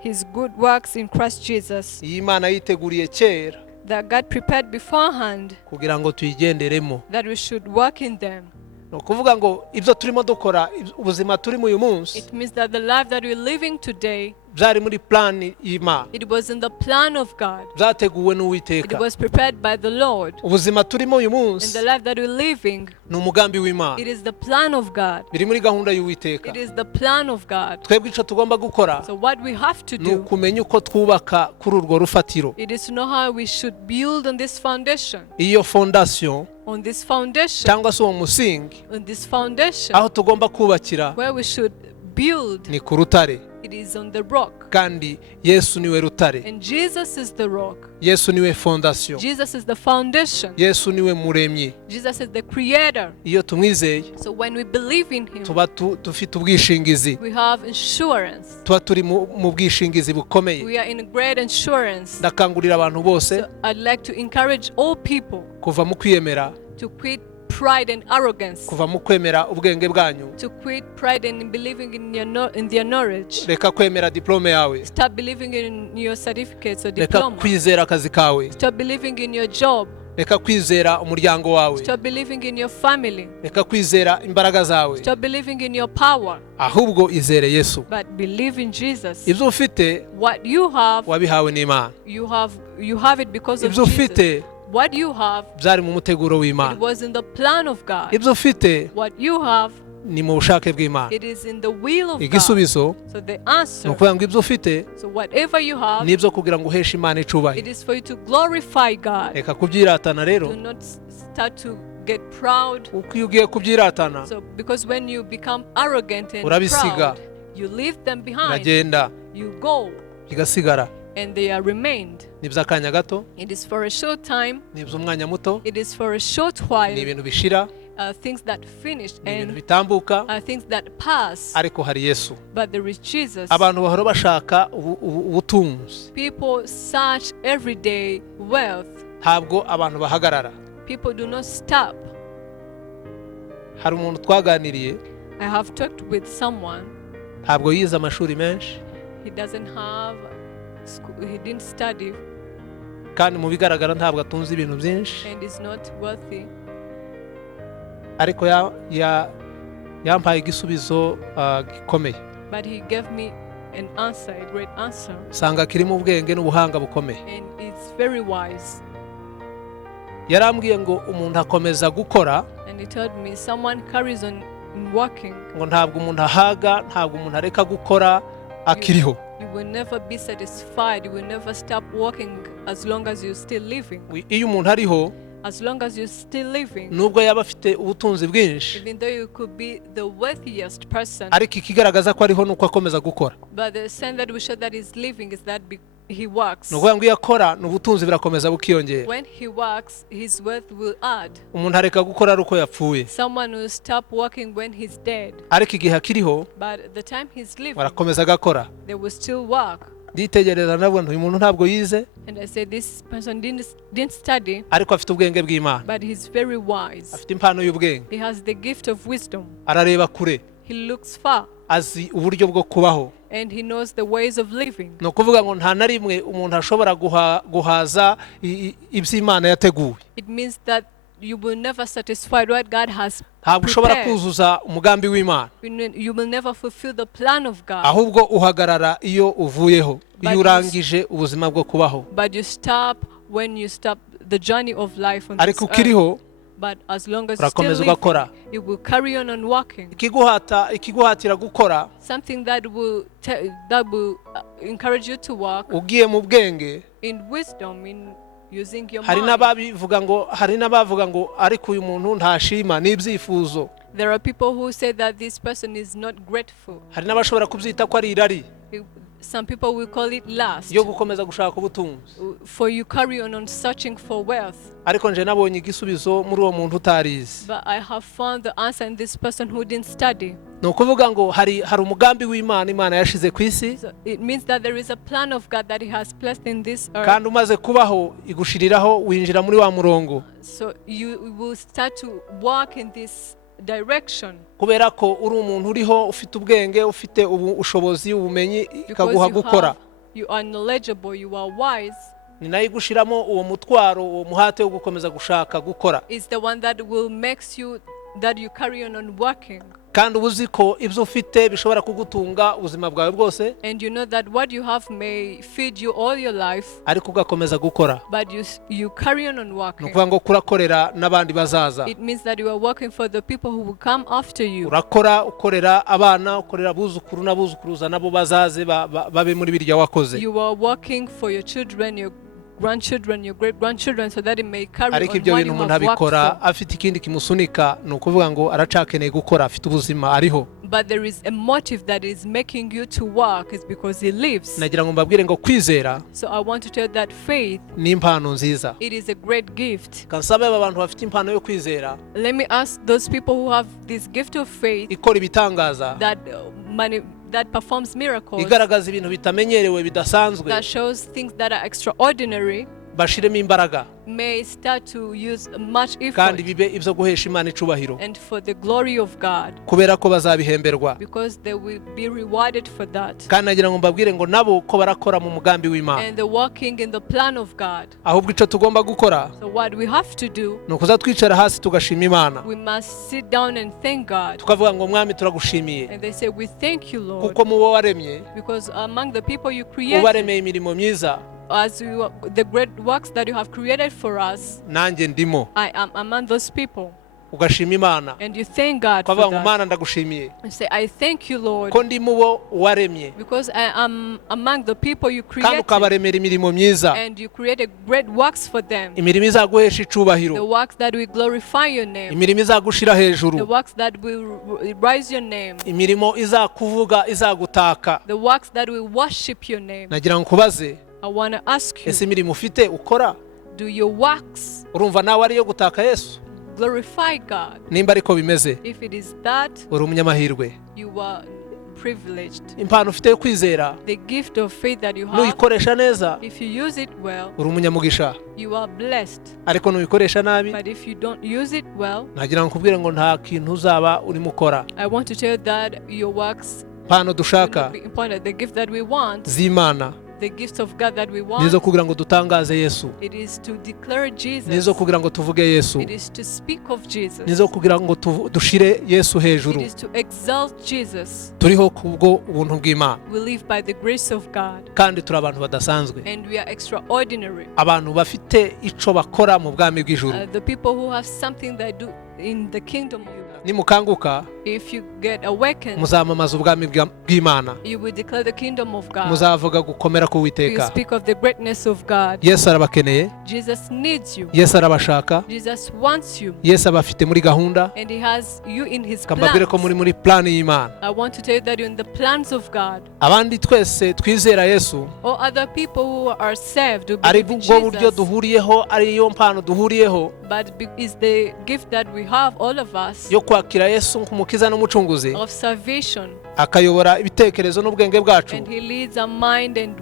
His good works in Christ Jesus iyi Imana yiteguriye kera that God prepared beforehand kugira ngo tuyigenderemo that we should walk in them. ni ukuvuga ngo ibyo turimo dukora ubuzima turimo uyu munsi It means that the life that we're living today, byari muri plani y'Imana it was in the plan of God. byateguwe It n'Uwiteka was prepared by the Lord. ubuzima turimo uyu And munsi the life that we're living, ni umugambi w'Imana it is the plan of God. biri muri gahunda y'Uwiteka It is the plan of God. twebwe icyo tugomba gukora So what we have to ni do, ukumenya uko twubaka kuri urwo rufatiro it is to know how we should build on this foundation. iyo fondasiyo On this foundation. cyangwa se uwo musingi On this foundation. aho tugomba kubakira Where we should build, ni ku rutare it is on the rock. kandi Yesu niwe rutare And Jesus is the rock. Yesu niwe fondasiyo Jesus is the foundation. Yesu niwe muremyi Jesus is the creator. iyo tumwizeye So when we believe in Him, tuba dufite ubwishingizi we have insurance. tuba turi mu bwishingizi bukomeye We are in great insurance. ndakangurira abantu bose So I'd like to encourage all people kuva mu kwiyemera to quit pride and arrogance, kuva mu kwemera ubwenge bwanyu to quit pride and believing in their knowledge. reka kwemera diplome yawe Stop believing in your certificates or reka diploma. kwizera akazi kawe Stop believing in your job. reka kwizera umuryango wawe Stop believing in your family. reka kwizera imbaraga zawe Stop believing in your power, ahubwo izere Yesu but believe in Jesus. ibyo ufite What you have, wabihawe n'Imana you have it because of ibyo Jesus. ufite What you have, byari mu muteguro it w'Imana was in the plan of God. ibyo ufite What you have, ni mu bushake bw'Imana it is in the will of God. igisubizo So the ni answer, ukuvuga ngo ibyo ufite so whatever you have, nibyo kugira ngo uheshe Imana it icubahiro is for you to glorify God. reka kubyiratana rero Do not start to get proud. uko iyo ugiye kubyiratana So because when you become arrogant and urabisiga proud, you leave them behind. uragenda You go bigasigara and they are remained. ni iby'akanya gato It is for a short time. ni iby'umwanya muto It is for a short ni while. ibintu bishira Things that finish ni ibintu and bitambuka things that pass. ariko hari Yesu But there is Jesus. abantu bahora bashaka ubutunzi People search everyday wealth. ntabwo abantu bahagarara People do not stop. hari umuntu twaganiriye I have talked with someone. ntabwo yize amashuri menshi He doesn't have school. He didn't study kandi mu bigaragara ntabwo atunze ibintu byinshi and is not wealthy. ariko yampaye igisubizo gikomeye But he gave me an answer, a great answer, usanga kirimo ubwenge n'ubuhanga bukomeye and it's very wise. yarambwiye ngo umuntu akomeza gukora And he told me someone carries on in working. ngo ntabwo umuntu ahaga ntabwo umuntu areka gukora akiriho You will never be satisfied. You will never stop working as long as you're still living. iyo umuntu ariho As long as you're still living, nubwo yaba afite ubutunzi bwinshi even though you could be the wealthiest person, ariko ikigaragaza ko ariho nuko akomeza gukora but the sign that we show that he's living is that he works. nukuvuga ngo iyo akora n'ubutunzi burakomeza bukiyongera. When he works, his wealth will add. Umuntu areka gukora ari uko yapfuye, Someone will stop working when he's dead, ariko igihe akiriho but the time he's living, barakomeza agakora. they will still work. Nditegereza nabwo uyu muntu ntabwo yize, And I say this person didn't study, ariko afite ubwenge bw'Imana, but he's very wise. afite impano y'ubwenge, He has the gift of wisdom. arareba kure, He looks far, azi uburyo bwo kubaho. and he knows the ways of living. Ni ukuvuga ngo nta na rimwe umuntu ashobora guhaza iby'Imana yateguye. It means that you will never satisfy what God has Ntabwo ushobora prepared. kuzuza umugambi w'Imana, You will never fulfill the plan of God, ahubwo uhagarara iyo uvuyeho, But iyo urangije ubuzima bwo kubaho. but you stop when you stop the journey of life on this Ariko earth. ukiriho But as long as you're urakomeza still ugakora. living, you will carry on walking. ikiguhatira gukora, Something that will encourage you to walk ugiye mu bwenge. in wisdom, in using your Hari mind. n'abavuga ngo ariko uyu muntu ntashima n'ibyifuzo. There are people who say that this person is not grateful. Hari n'abashobora kubyita ko ari irari Some people will call it lust. yo gukomeza gushaka ubutunzi. For you carry on searching for wealth. Ariko nje nabonye igisubizo muri uwo muntu utarize. But I have found the answer in this person who didn't study. Ni ukuvuga ngo hari umugambi w'Imana Imana yashize ku isi, So it means that there is a plan of God that He has placed in this earth. kandi umaze kubaho igushiriraho winjira muri wa murongo, So you will start to walk in this direction. kubera ko uri umuntu uriho ufite ubwenge, ufite ubushobozi, ubumenyi, ikaguha gukora. You are knowledgeable, you are wise. Ni nayo igushiramo uwo mutwaro, uwo muhate wo gukomeza gushaka gukora. It's the one that will makes you that you carry on working. Kandi ubuzi ko ibyo ufite bishobora kugutunga ubuzima bwawe bwose, And you know that what you have may feed you all your life, ariko ugakomeza gukora. but you carry on Ni working. ukuvuga ngo kurakorera n'abandi bazaza. It means that you are working for the people who will come after you. Urakora, ukorera abana, ukorera abuzukuru n'abuzukuruza nabo bazaze babe muri birya wakoze. You are working for your children, your grandchildren, your great-grandchildren, so that it may carry Ariko on ibyo what bintu you umuntu have worked abikora for. afite ikindi kimusunika, ni ukuvuga ngo aracakeneye gukora, afite ubuzima ariho. But there is a motive that is making you to work, is because he lives. Nagira ngo mbabwire ngo kwizera So I want to tell that faith, ni impano nziza. it is a great gift. Kansabe aba bantu bafite impano yo kwizera Let me ask those people who have this gift of faith ikora ibitangaza, that performs miracles, igaragaza ibintu bitamenyerewe bidasanzwe, that shows things that are extraordinary, bashiremo imbaraga may start to use much effort, kandi bibe ibyo guhesha Imana icubahiro, and for the glory of God, kubera ko bazabihemberwa. because they will be rewarded for that. Kandi nagira ngo mbabwire ngo nabo ko barakora mu mugambi w'Imana, And they're working in the plan of God. ahubwo icyo tugomba gukora So what we have to do, ni ukuza twicara hasi tugashima Imana, we must sit down and thank God. tukavuga ngo Mwami turagushimiye And they say, we thank you, Lord, kuko mu bo waremye because among the people you created, ubaremeye imirimo myiza, the great works that you have created for us, nanjye ndimo. I am among those people. Ugashima Imana, And you thank God for ukavuga ngo that. Mana ndagushimiye You say, I thank you, Lord, ko ndi mu bo waremye, because I am among the people you kandi created, ukabaremera imirimo myiza, and you created great works for them, imirimo izaguhesha the icubahiro, works that will glorify your name, imirimo izagushira the hejuru, works that will rise your name, imirimo izakuvuga, izagutaka. the works that will worship your name. Nagira ngo kubaze, I want to ask you, ese imirimo ufite ukora do your works urumva nawe ari iyo gutaka Yesu? glorify God? Nimba ariko bimeze, If it is that, uri umunyamahirwe. you are privileged. Impano ufite yo kwizera The gift of faith that you have, nuyikoresha neza if you use it well, uri umunyamugisha, you are blessed. ariko nuyikoresha nabi But if you don't use it well, nagira ngo nkubwire ngo nta kintu uzaba urimo ukora. I want to tell you that your works Impano will dushaka not be important. The gift that we want, z'Imana the gifts of God that we nizo want, kugira ngo dutangaze Yesu, it is to declare Jesus. nizo kugira ngo tuvuge Yesu, It is to speak of Jesus. nizo kugira ngo dushire Yesu It hejuru. is to exalt Jesus. Turiho kubwo ubuntu bw'Imana, We live by the grace of God, kandi turi abantu badasanzwe, and we are extraordinary. abantu bafite ico bakora mu bwami bw'ijuru. The people who have something they do in the kingdom. Nimukanguka if you get awakened, muzamamaza ubwami bw'Imana, you will declare the kingdom of God. muzavuga gukomera You k'Uwiteka. speak of the greatness of God. Yesu arabakeneye, Jesus needs you. Yesu arabashaka, Jesus wants you. Yesu abafite muri gahunda. And he has you in his Kambabwire ko muri plan y'Imana. I want to tell you that you're in the plans of God. Abandi twese twizera Yesu, Or other people who are saved, who ari believe in bwo buryo Jesus, duhuriyeho, ari yo mpano duhuriyeho is the gift that we have, all of us, yo kwakira Yesu nk'umukiza n'umucunguzi, of salvation. akayobora ibitekerezo n'ubwenge bwacu. And he leads our mind, and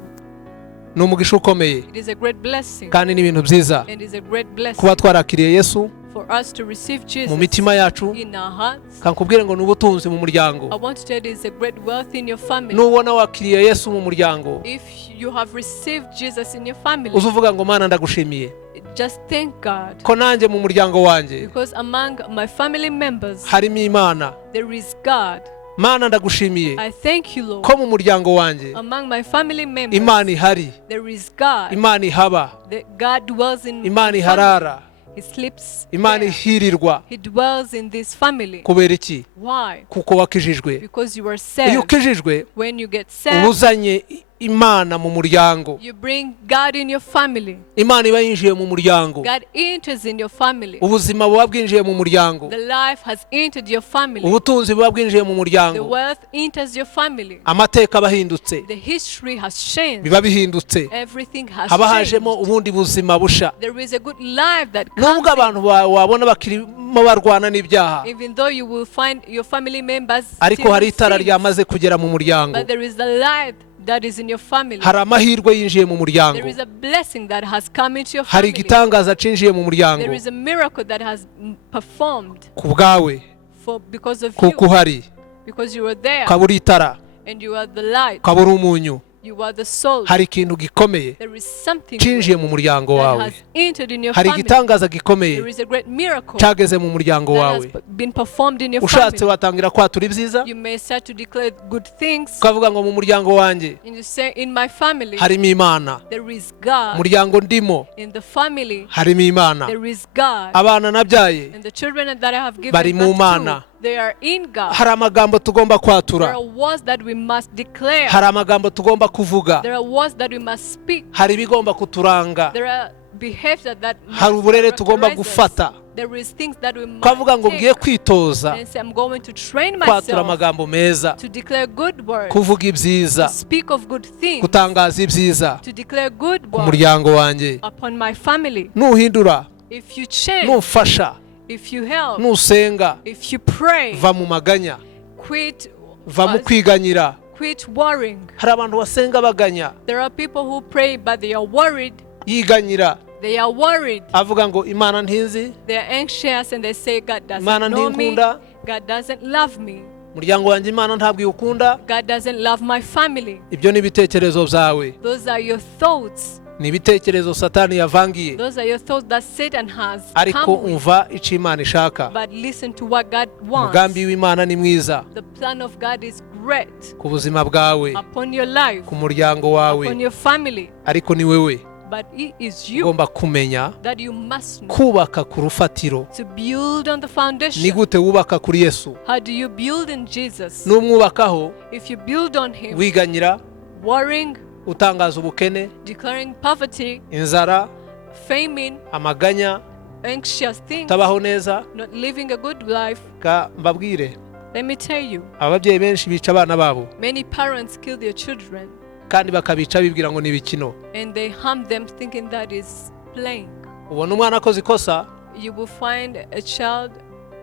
Ni umugisha ukomeye it is a great blessing. kandi ni ibintu byiza And it is a great blessing kuba twarakiriye Yesu for us to receive Jesus mu mitima yacu. in our hearts. Kankubwire ngo ni ubutunzi mu muryango. I want to tell you it's a great wealth in your family. Nubona wakiriye Yesu mu muryango, If you have received Jesus in your family, uzuvuga ngo Mana ndagushimiye just thank God. ko nanjye mu muryango wanjye Because among my family members, harimo Imana. there is God. Mana ndagushimiye I thank you, Lord. ko mu muryango wanjye Among my family members, Imana ihari, there is God. Imana ihaba, God dwells in Imana my family. iharara, He sleeps Imana there. ihirirwa. He dwells in this family. Kubera iki? Why? Kuko wakijijwe. Because you are Iyo saved. ukijijwe When you get uba saved, uzanye Imana mu muryango. you bring God in your family. Imana iba yinjiye mu muryango, God enters in your family. ubuzima buba bwinjiye mu muryango, The life has entered your family. ubutunzi buba bwinjiye mu The muryango, wealth enters your family. amateka aba ahindutse, The history has changed. biba bihindutse, Everything has haba changed. hajemo ubundi buzima busha. There is a good life that Nubwo comes in. abantu wabona bakirimo barwana n'ibyaha, Even though you will find your family members ariko still hari in itara sin, ryamaze kugera mu muryango, but there is a light that is in your family. hari amahirwe yinjiye mu muryango, There is a blessing that has come into your hari family. igitangaza cinjiye mu muryango There is a miracle that has performed ku bwawe, because of kuko you, uhari, because you were there ukaba uri itara, and you are the light, ukaba uri umunyu. you are the salt. Hari ikintu gikomeye There is something cinjiye great mu muryango that wawe, has entered in your hari family. igitangaza gikomeye There is a great miracle cyageze mu muryango that has wawe. been performed in your Ushatse family. watangira kwatura ibyiza, You may start to declare good things, ukavuga ngo mu muryango wanjye and you say, in my family harimo Imana, there is God. umuryango ndimo In the family harimo Imana, there is God. abana nabyaye And the children that I have given bari mu birth Mana. to, they are in God. hari amagambo tugomba There kwatura, are words that we must declare. hari amagambo tugomba kuvuga, There are words that we must speak. hari ibigomba kuturanga, There are behavior that hari must uburere tugomba characterize us. gufata. There is things that we must Ukavuga ngo ngiye take kwitoza and say, I'm going to train kwatura myself amagambo meza, to declare good words, kuvuga ibyiza, to speak of good things, gutangaza ibyiza to declare good ku words muryango wanjye. upon my family. Nuhindura, If you change, nufasha, if you help, nusenga, if you pray, va mu maganya, quit va mu kwiganyira. quit worrying. Hari abantu basenga baganya, There are people who pray but they are worried. yiganyira, They are worried. avuga ngo Imana ntinzi, They are anxious and they say God doesn't Imana know me. ntinkunda, God doesn't love me. umuryango wanjye Imana ntabwo iwukunda. God doesn't love my family. Ibyo ni ibitekerezo byawe, Those are your thoughts. ni ibitekerezo Satani yavangiye, Those are your thoughts that Satan has ariko come with. umva icyo Imana ishaka. But listen to what God wants. Umugambi w'Imana ni mwiza The plan of God is great ku buzima bwawe, upon your life, ku muryango wawe, upon your family. ariko ni wewe But it is you ugomba kumenya that you must know kubaka ku rufatiro. to build on the Ni foundation. gute wubaka kuri Yesu? How do you build in Jesus? Numwubakaho If you build on Him, wiganyira, worrying, utangaza ubukene, declaring poverty, inzara, famine, amaganya, anxious things, utabaho neza, not living a good life, ka mbabwire, let me tell you, ababyeyi benshi bica abana babo many parents kill their children kandi bakabica bibwira ngo ni ibikino. and they harm them thinking that is playing. Ubona umwana akoze ikosa You will find a child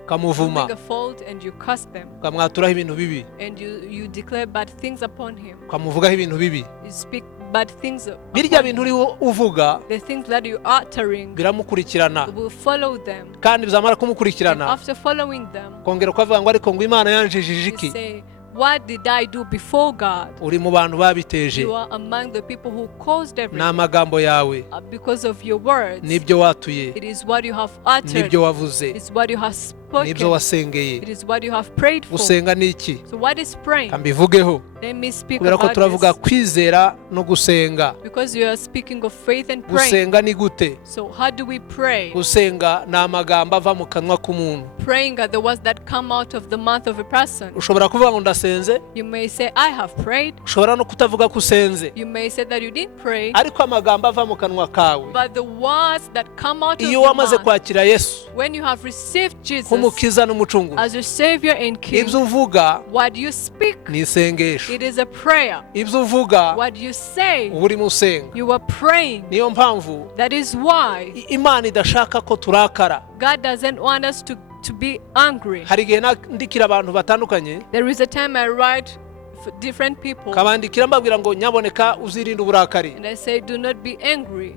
ukamuvuma, doing a fault and you curse them ukamwaturaho ibintu bibi, and you declare bad things upon him. ukamuvugaho ibintu bibi. You speak bad things Birya upon bintu him. uri uvuga The things that you are uttering biramukurikirana, will follow them. kandi bizamara And kumukurikirana after following them, kongera ukavuga ngo ariko ngo Imana yanjijije you iki? say, what did I do before God? Uri mu bantu babiteje, You are among the people who caused ni everything amagambo yawe, because of your words. nibyo watuye, It is what you have uttered. nibyo wavuze. It's what you have nibyo wasengeye. It is what you have prayed for. Gusenga ni iki? So what is praying? Kambivugeho. Let me speak kubera ko about turavuga this. kwizera no gusenga. Because you are speaking of faith and praying. Gusenga ni gute? So how do we pray? Gusenga ni amagambo ava mu kanwa k'umuntu. Praying are the words that come out of the mouth of a person. Ushobora kuvuga ngo ndasenze. You may say I have prayed. Ushobora no kutavuga ko usenze. You may say that you didn't pray. Ariko amagambo ava mu kanwa kawe. But the words that come out of iyo your wamaze mouth, kwakira Yesu when you have received Jesus nk'umukiza n'umucunguzi, as your Savior and King, ibyo uvuga what you speak, ni isengesho. it is a prayer. Ibyo uvuga What you say, uba urimo usenga. you are praying. Niyo mpamvu That is why Imana idashaka ko turakara. God doesn't want us to be angry. Hari igihe ndikira abantu batandukanye, There is a time I write for different people kabandikira mbabwira ngo nyaboneka uzirinde uburakari. and I say, do not be angry.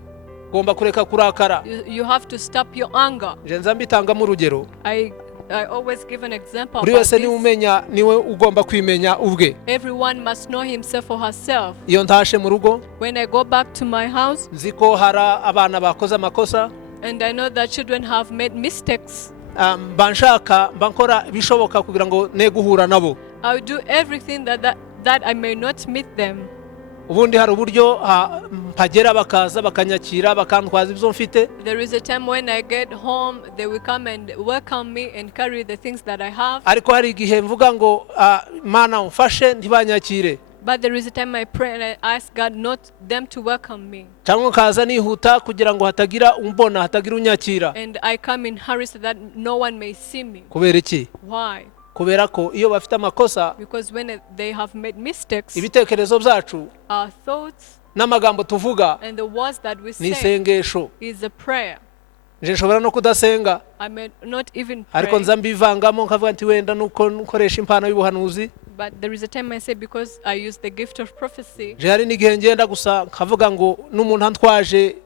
Ugomba kureka kurakara. You have to stop your anger. Je nza mbitangamo urugero. I always give an example Buri about wese ni this. umenya, niwe ugomba kwimenya ubwe. Everyone must know himself or herself. Iyo ntashe mu rugo, When I go back to my house nzi ko hari abana bakoze amakosa, and I know that children have made mistakes, mba nshaka mba nkora ibishoboka kugira ngo ne guhura nabo. I will do everything that I may not meet them. Ubundi hari uburyo mpagera bakaza bakanyakira bakantwaza ibyo mfite. There is a time when I get home, they will come and welcome me and carry the things that I have. Ariko hari igihe mvuga ngo Mana umfashe ntibanyakire. But there is a time I pray and I ask God not them to welcome me. Cyangwa kaza nihuta kugira ngo hatagira umbona, hatagira unyakira. And I come in hurry so that no one may see me. Kubera iki? Why? Kubera ko iyo bafite amakosa, Because when they have made mistakes, ibitekerezo byacu our thoughts n'amagambo tuvuga and the words that we ni say isengesho. is a prayer. Je nshobora no kudasenga, I may not even ariko pray, nza mbivangamo nkavuga nti wenda nuko nkoresha impano y'ubuhanuzi. but there is a time I say because I use the gift of prophecy. Je hari n'igihe ngenda gusa nkavuga ngo n'umuntu antwaje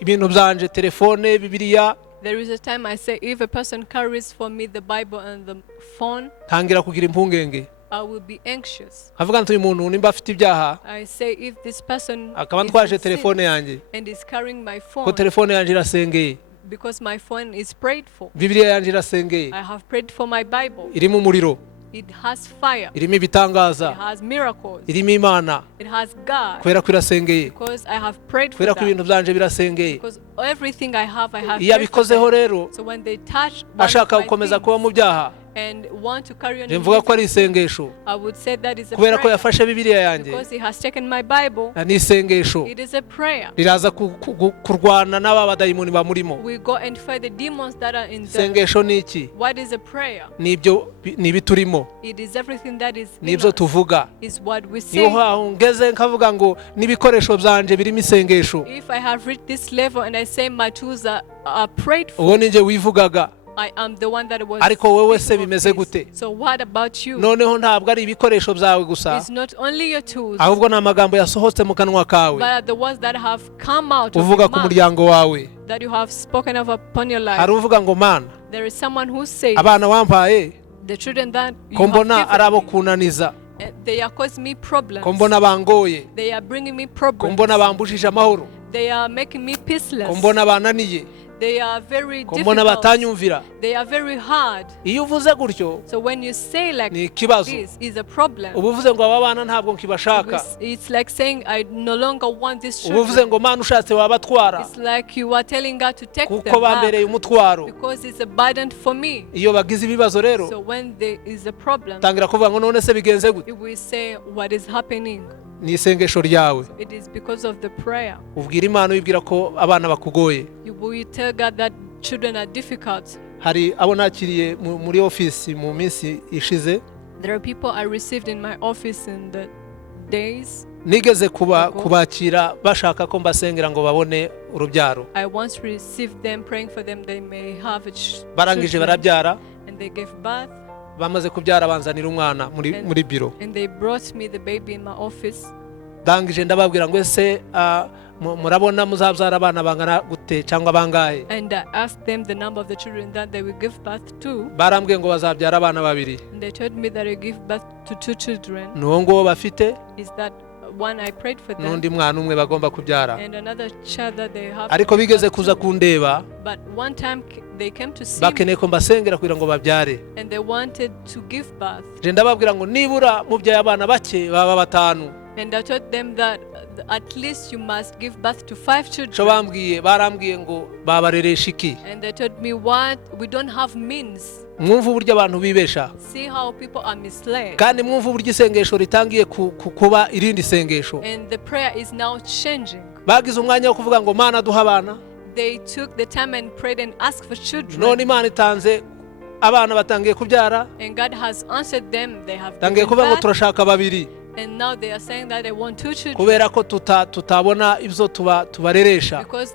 ibintu byanje, telefone, Bibiliya, There is a time I say if a person carries for me the Bible and the phone, ntangira kugira impungenge. I will be anxious. Nkavuga nti uyu muntu nimba afite ibyaha I say if this person akaba is ntwaje in sin telefone yanjye, and is carrying my ko phone telefone yanjye irasengeye, because my phone is prayed for. Bibiliya yanjye irasengeye, I have prayed for my Bible. irimo umuriro, It has fire. irimo ibitangaza, It has miracles. irimo Imana, It has God. kubera ko irasengeye, Because I have prayed for kubera ko ibintu that. byanje birasengeye. Because everything I have Iyo prayed for abikozeho them. rero So when they touch one of ashaka my gukomeza things kuba mu byaha, and want to carry on je in mvuga ko ari living sin, isengesho. I would say that is a Kubera ko prayer. yafashe Bibiliya yanjye, Because he has taken my Bible, ni isengesho. it is a prayer. Riraza kurwana n'aba badayimoni bamurimo. We go and fight the demons that are in them. Isengesho ni iki? What is a prayer? Nibyo ni biturimo, It is everything that is in nibyo us, tuvuga. is what we Niyo say. haho ngeze nkavuga ngo n'ibikoresho byanje birimo isengesho. If I have reached this level and I say my tools are prayed for, Uwo ni nje wivugaga. I am the one that was Ariko wowe se speaking of bimeze this. gute? So what about you? Noneho ntabwo ari ibikoresho byawe gusa, It's not only your tools, ahubwo ni amagambo yasohotse mu kanwa but kawe, are the ones that have come out of uvuga your ku mouth muryango wawe. that you have spoken of upon your Hari life. uvuga ngo Mana, There is someone who says, abana wampaye the children that you ko have mbona ari abo given me, kunaniza, they are causing me problems. ko mbona bangoye, They are bringing me ko problems. mbona bambujije amahoro, They are making me ko peaceless. mbona bananiye, They are very ko mbona difficult. batanyumvira. They are very hard. Iyo uvuze gutyo So when you say like ni ikibazo. this is a problem. Uba uvuze ngo aba bana ntabwo nkibashaka. It's like saying I no longer want these Uba uvuze children. ngo Mana ushatse wabatwara It's like you are telling God to take kuko them bambereye back umutwaro. because it's a burden for me. Iyo bagize ibibazo rero So when there is a problem, tangira kuvuga ngo none se bigenze gute? we say what is happening. Ni isengesho ryawe. It is because of the prayer. Ubwira Imana wibwira ko abana bakugoye. You will tell God that children are difficult. Hari abo nakiriye muri ofisi mu minsi ishize, There are people I received in my office in the days. nigeze kubakira bashaka ko mbasengera ngo babone urubyaro. I once received them praying for them they may have Barangije children, barabyara, and they gave birth bamaze kubyara banzanira umwana muri biro. and they brought me the baby in my office. Ndangije ndababwira ngo ese murabona muzabyara abana bangana gute cyangwa bangahe? And I asked them the number of the children that they will give birth to. Barambwiye ngo bazabyara abana babiri. And they told me that I give birth to 2 children. Nuwo ngo bafite Is that one I prayed for them n'undi mwana umwe bagomba kubyara. and another child that they have. Ariko bigeze kuza kundeba, But one time they came to see me bakeneye ko mbasengera kugira ngo babyare. and they wanted to give birth. Je ndababwira ngo nibura mubyaye abana bake baba batanu. And I told them that at least you must give birth to 5 Cyo children. barambwiye ngo babareresha iki. And they told me, what? We don't have means. Mwumva uburyo abantu bibesha. See how people are misled. Kandi mwumva uburyo isengesho ritangiye kuba irindi sengesho. And the prayer is now changing. Bagize umwanya wo kuvuga ngo Mana duha abana. They took the time and prayed and asked for children. None Imana itanze abana batangiye kubyara. And God has answered them. They have Tangiye given kuvuga ngo birth. turashaka babiri. And now they are saying that they want 2 children. Kubera ko tutabona ibyo tubareresha. Because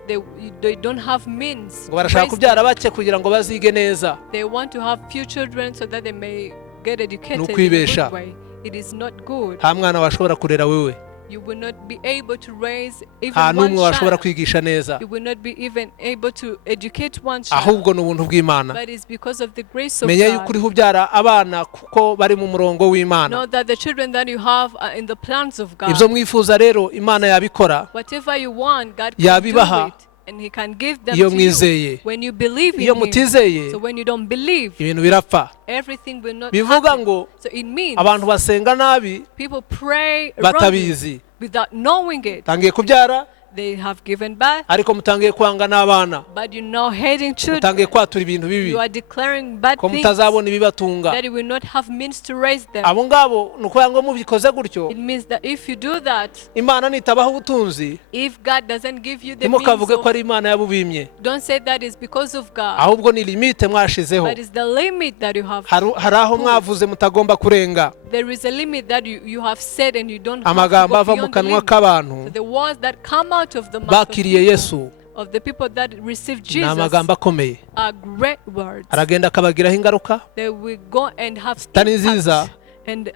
they don't have means. Ngo barashaka to raise kubyara bake kugira ngo bazige neza. They want to have few children so that they may get educated in a Nukwibesha. good way. It is not good. Nta mwana washobora kurera wewe. You will not be able to raise even Nta one n'umwe washobora child. kwigisha neza. You will not be even able to educate one child. Ahubwo ni ubuntu bw'Imana. But it's because of the grace of Menya yuko God. uriho ubyara abana kuko bari mu murongo w'Imana. Know that the children that you have are in the plans of God. Ibyo mwifuza rero Imana yabikora. Whatever you want, God can Yabibaha. do it. And He can give them Iyo to mwizeye. you. When you believe in Iyo Him. mutizeye So when you don't believe, ibintu birapfa. everything will not Bivuga happen. ngo So it means abantu basenga nabi people pray wrongly batabizi. without knowing it. Tangiye kubyara They have given birth, ariko mutangiye kwanga n'abana. but you're now hating children. Mutangiye kwatura ibintu bibi. You are declaring bad Ko things mutazabona ibibatunga. that you will not have means to raise them. Abo ngabo nukuvuga ngo mubikoze gutyo. It means that if you do that, Imana nitabaho ubutunzi. if God doesn't give you the means Ntimukavuge ko of, ari Imana yabubimye. don't say that is because of God, Ahubwo ni limite mwashizeho. but it's the limit that you have. Hari aho mwavuze mutagomba kurenga. There is a limit that you have said and you don't have to Amagambo go ava mu beyond the kanwa limit. k'abantu So the words that come out of the mouth of bakiriye Yesu of the people that receive ni Jesus amagambo akomeye. are great words. Aragenda akabagiraho ingaruka They will go and have zitari nziza, impact and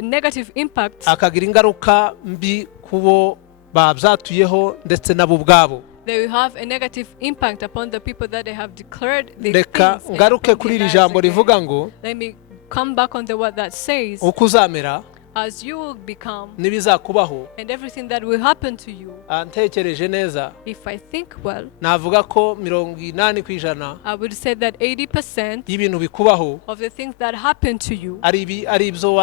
negative impact. akagira ingaruka mbi kubo babyatuyeho ndetse nabo ubwabo. They will have a negative impact upon the people that they have declared the Reka things and ngaruke put kuri their iri lives jambo against. rivuga ngo Let me come back on the word that says, uko uzamera as you will become n'ibizakubaho. and everything that will happen to you. Ntekereje neza If I think well, navuga ko 80% I would say that 80% y'ibintu bikubaho of the things that happen to you ari ibyo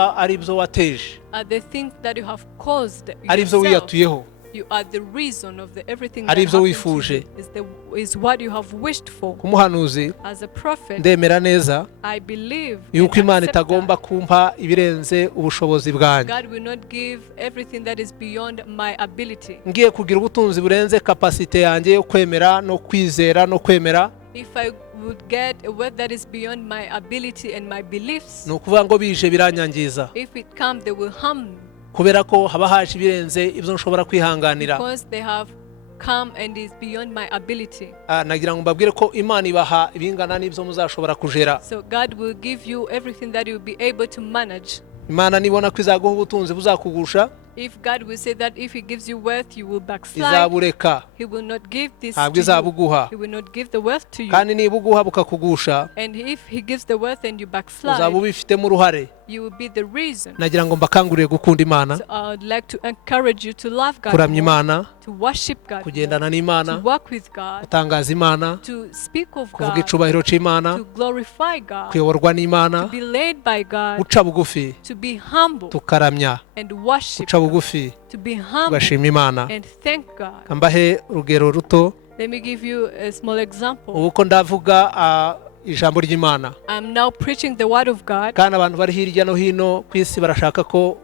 wateje, are the things that you have caused ari ibyo yourself. wiyatuyeho, You are the reason of everything ari that ibyo happened to wifuje. you. Is what you have wished for. Kumuhanuzi As a prophet, ndemera neza I believe yuko and Imana accept itagomba that kumpa ibirenze ubushobozi bwanjye. God will not give everything that is beyond my ability. Ngiye kugira ubutunzi burenze kapasite yanjye yo kwemera no kwizera no kwemera, If I would get a word that is beyond my ability and my beliefs, ni ukuvuga ngo bije biranyangiza, if it comes, they will harm me kubera ko haba haje ibirenze ibyo nshobora kwihanganira. because they have come and is beyond my ability. Nagira ngo mbabwire ko Imana ibaha ibingana n'ibyo muzashobora kujera. So God will give you everything that you will be able to manage. Imana nibona ko izaguha ubutunzi buzakugusha, If God will say that if He gives you wealth, you will backslide, izabureka, He will not give this ntabwo to you. izabuguha. He will not give the wealth to you. Kandi niba uguha bukakugusha, And if He gives the wealth and you uzaba backslide, ubifitemo uruhare. you will be the reason. Nagira ngo mbakangurire gukunda Imana, So I would like to encourage you to love God kuramya more, Imana, to worship God, more, kugendana n'Imana, to walk with God, gutangaza Imana, to speak of kuvuga God, icubahiro c'Imana, to glorify God, kuyoborwa to n'Imana, be led by God, guca bugufi, to be humble tukaramya, and worship guca God, bugufi, to be humble tugashima Imana. and thank God. Kambahe urugero ruto. Let me give you a small example. Ubu ko ndavuga ijambo ry'Imana, I'm now preaching the word of God, kandi abantu bari hirya no hino ku isi barashaka ko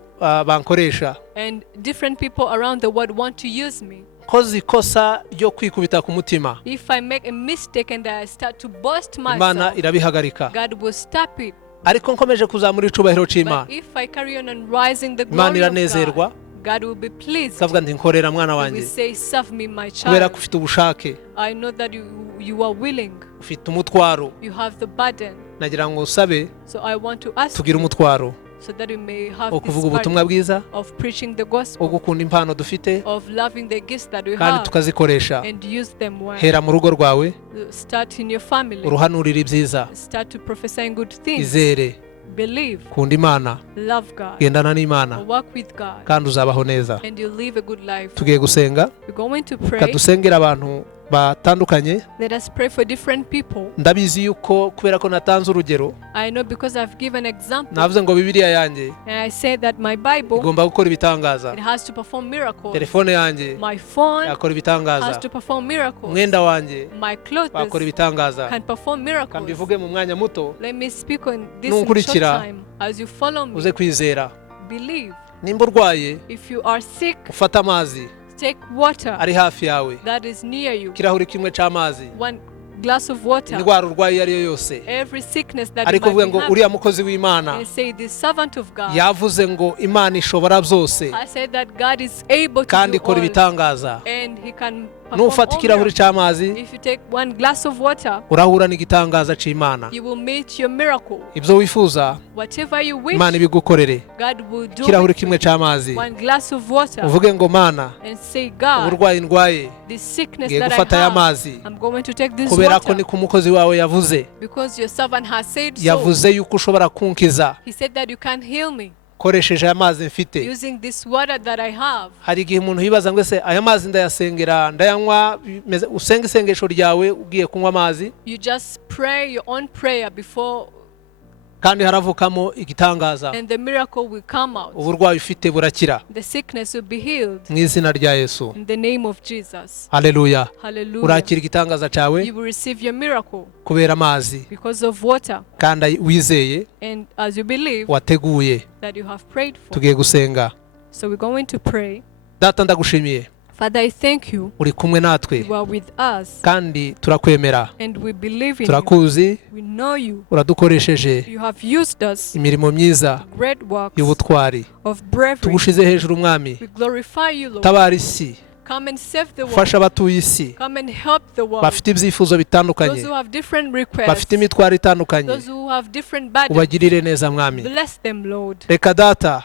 bankoresha. and different people around the world want to use me. Koze ikosa ryo kwikubita ku mutima, If I make a mistake and I start to boast Imana myself, irabihagarika. God will stop it. Ariko nkomeje kuzamura icubahiro c'Imana, But if I carry on and rising the Imana glory of iranezerwa, God, God will be pleased. ikavuga nti nkorera mwana He wanjye, will say, serve me, my kubera ko child. ufite ubushake, I know that you are willing. ufite umutwaro. You have the burden. Nagira ngo usabe So I want to ask tugire you umutwaro so that you may have wo this kuvuga ubutumwa burden bwiza, of preaching the wo gospel, gukunda impano dufite, of loving the gifts that we kandi have tukazikoresha. and use them well. Hera mu rugo rwawe, Start in your family. uruhanurira ibyiza, Start to prophesying good things. izere, Believe. kunda Imana, Love God. gendana n'Imana, Walk with God. kandi uzabaho neza. And you live a good life. Tugiye gusenga, We're going to reka pray. dusengera abantu batandukanye. Let us pray for different people. Ndabizi yuko kubera ko natanze urugero, I know because I've given examples. navuze ngo Bibiliya yanjye And I said that my Bible, igomba gukora ibitangaza. it has to perform miracles. Telefone yanjye My phone yakora has ibitangaza. to perform miracles. Umwenda wanjye My clothes wakora ibitangaza. can perform miracles. Kambivuge mu mwanya muto, Let me speak on this in short Nunkurikira, time. As you follow me, uze kwizera. believe. Nimba urwaye, If you are sick, ufata amazi take water ari hafi yawe, that is near you. kirahuri kimwe c'amazi. One glass of water. Indwara urwaye ari yo yose, Every sickness that you ariko might uvuge be ngo having. uriya mukozi w'Imana And say the servant of God. yavuze ngo Imana ishobora byose I said that God is able to kandi do ikora all. ibitangaza. And he can perform Nufata all ikirahuri miracles. c'amazi, If you take one glass of water, urahura n'igitangaza c'Imana. you will meet your miracle. Ibyo wifuza Whatever you wish, Imana ibigukorere. God will do Ikirahuri it for kimwe you. c'amazi, One glass of water. uvuge ngo Mana, And say, God, uburwayi ndwaye this sickness ngiye that I gufata aya have, mazi, I'm going to take this kubera ko water. ni ku mukozi wawe yavuze. Because your servant has said so. Yavuze yuko ushobora kunkiza He said that you can heal me koresheje aya mazi mfite. using this water that I have. Hari igihe umuntu yibaza ngo ese aya mazi ndayasengera ndayanywa, usenga isengesho ryawe ugiye kunywa amazi, You just pray your own prayer before, kandi haravukamo igitangaza. and the miracle will come out. Uburwayi ufite burakira The sickness will be healed mu izina rya Yesu. in the name of Jesus. Haleluya. Hallelujah. Urakira igitangaza cyawe You will receive your miracle kubera amazi, because of water. kandi wizeye And as you believe wateguye. that you have prayed for. Tugiye gusenga. So we're going to pray. Data, ndagushimiye, Father, I thank you. uri kumwe natwe You are with us. kandi turakwemera, And we believe in you. turakuzi, We know you. uradukoresheje You have used us. imirimo myiza Great works y'ubutwari. of bravery. Tugushize hejuru mwami, We glorify you, Lord. tabara isi, Come and save the world. ufasha abatuye isi Come and help the world. bafite ibyifuzo Those bitandukanye, who have different requests. bafite imitwaro itandukanye, Those who have different burdens. ubagirire neza mwami. Bless them, Lord. Reka Data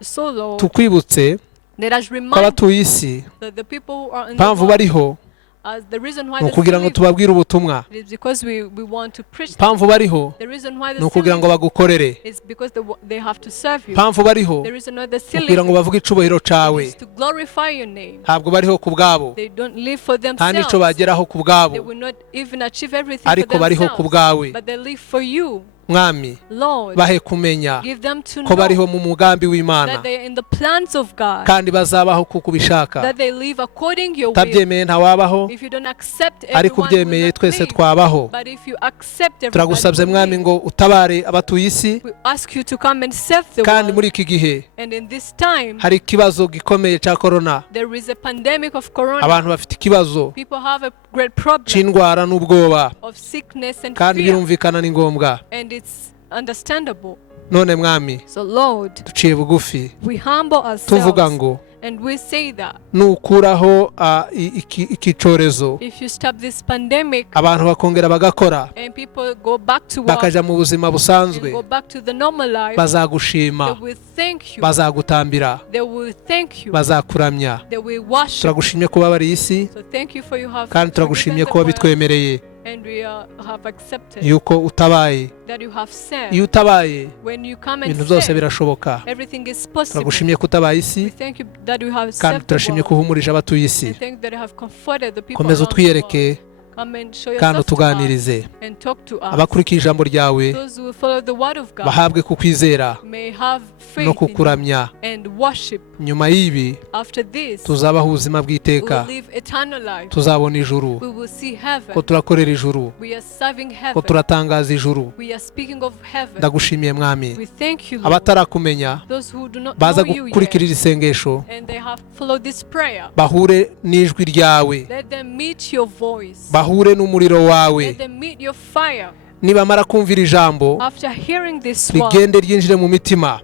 So, Lord, tukwibutse let us ko remind abatuye isi that the people who are in the mpamvu world, bariho as the reason why ni they ukugira ngo still live, tubabwire ubutumwa. it is because we want to preach them. Mpamvu bariho The reason why ni they ukugira ngo still bagukorere. is because they have to serve you. Mpamvu bariho The reason why they ni still ukugira ngo live bavuge icubahiro cawe. is to glorify your name. Ntabwo bariho ku bwabo, They don't live for nta themselves. n'icyo bageraho ku They bwabo, will not even achieve everything for ariko bariho ku themselves. bwawe. But they live for you, Mwami, Lord. bahe kumenya Give them to ko bariho know mu mugambi w'Imana that they are in the plans of God. kandi bazabaho kuko ubishaka. That they live according your will. Utabyemeye ntawabaho, If you don't accept ariko everyone will ubyemeye not twese live. twabaho. But if you accept everyone, Turagusabye mwami ngo utabare abatuye isi, we ask you to come and save the kandi world. muri iki gihe And in this time, hari ikibazo gikomeye cya korona. there is a pandemic of corona. Abantu bafite ikibazo People have a great problem cy'indwara n'ubwoba, of sickness and kandi fear. birumvikana ni ngombwa. And it's understandable. None mwami, So Lord, duciye bugufi we humble tuvuga ourselves ngo and we say that nukuraho iki cyorezo, if you stop this pandemic abantu bakongera bagakora, and people go back to work bakaja mu buzima busanzwe, and go back to the normal life, bazagushima, they will thank you. bazagutambira, They will thank you. bazakuramya. They will worship. Turagushimye kuba bari isi, So thank you for you have kandi turagushimye forgiven the kuba world, bitwemereye and we have accepted yuko utabaye. that you have said Iyo utabaye when you come and ibintu byose save, birashoboka. everything is possible. Turagushimye ko utabaye We isi, thank you that you have kandi saved the turashimye ko world. uhumurije abatuye isi. And thank that you have comforted the people Komeza around the world. utwiyereke Come and show kandi yourself to us utuganirize. and talk to us. Abakurikiye ijambo ryawe Those who follow the word of God bahabwe kukwizera may have no faith in you kukuramya. and worship. Nyuma y'ibi After this, tuzabaho ubuzima we will bw'iteka, live eternal life. tuzabona ijuru, We will see heaven. ko turakorera ijuru, We are serving ko heaven. turatangaza ijuru. We are speaking of heaven. Ndagushimiye mwami, We thank you, Lord. abatarakumenya Those who do not baza know you gukurikira yet, iri sengesho, and they have followed this prayer. bahure n'ijwi ryawe, Let them meet your voice. bahure n'umuriro wawe. Let them meet your fire. Nibamara kumvira ijambo, After hearing this word, rigende ryinjire mu mitima,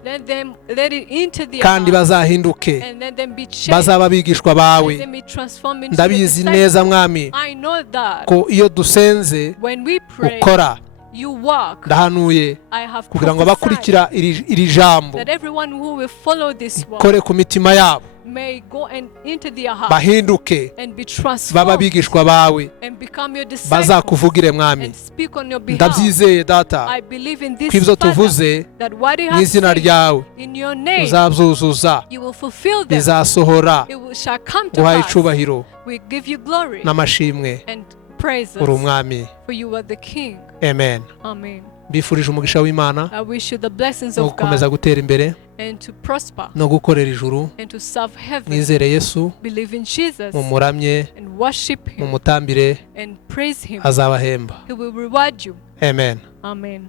let it into their kandi hearts, bazahinduke, and let them be changed. bazaba abigishwa Let bawe. them be transformed into Ndabizi your neza disciples. mwami I know that ko iyo dusenze when we pray, ukora, you walk. ndahanuye I have kugira ngo prophesied abakurikira iri jambo that everyone who will follow this word kore ku mitima yabo may go and into their heart bahinduke and be baba transformed bigishwa bawe and become your disciples bazakuvugire mwami and speak on your behalf. ndabyizeye data I believe in this, kw'ibyo Father, tuvuze that what you mu have izina said ryawe in your name, uzabyuzuza you will fulfill them. bizasohora Shall come to guhaye pass. icubahiro We give you glory n'amashimwe and praise uri us, umwami for you are the King. amen Amen. bifurije umugisha w'Imana I wish you the blessings no of gukomeza God gutera imbere and to prosper no gukorera ijuru and to serve heaven. mwizere Yesu Believe in Jesus mumuramye and worship Him mumutambire and praise Him. azabahemba He will reward you. amen Amen.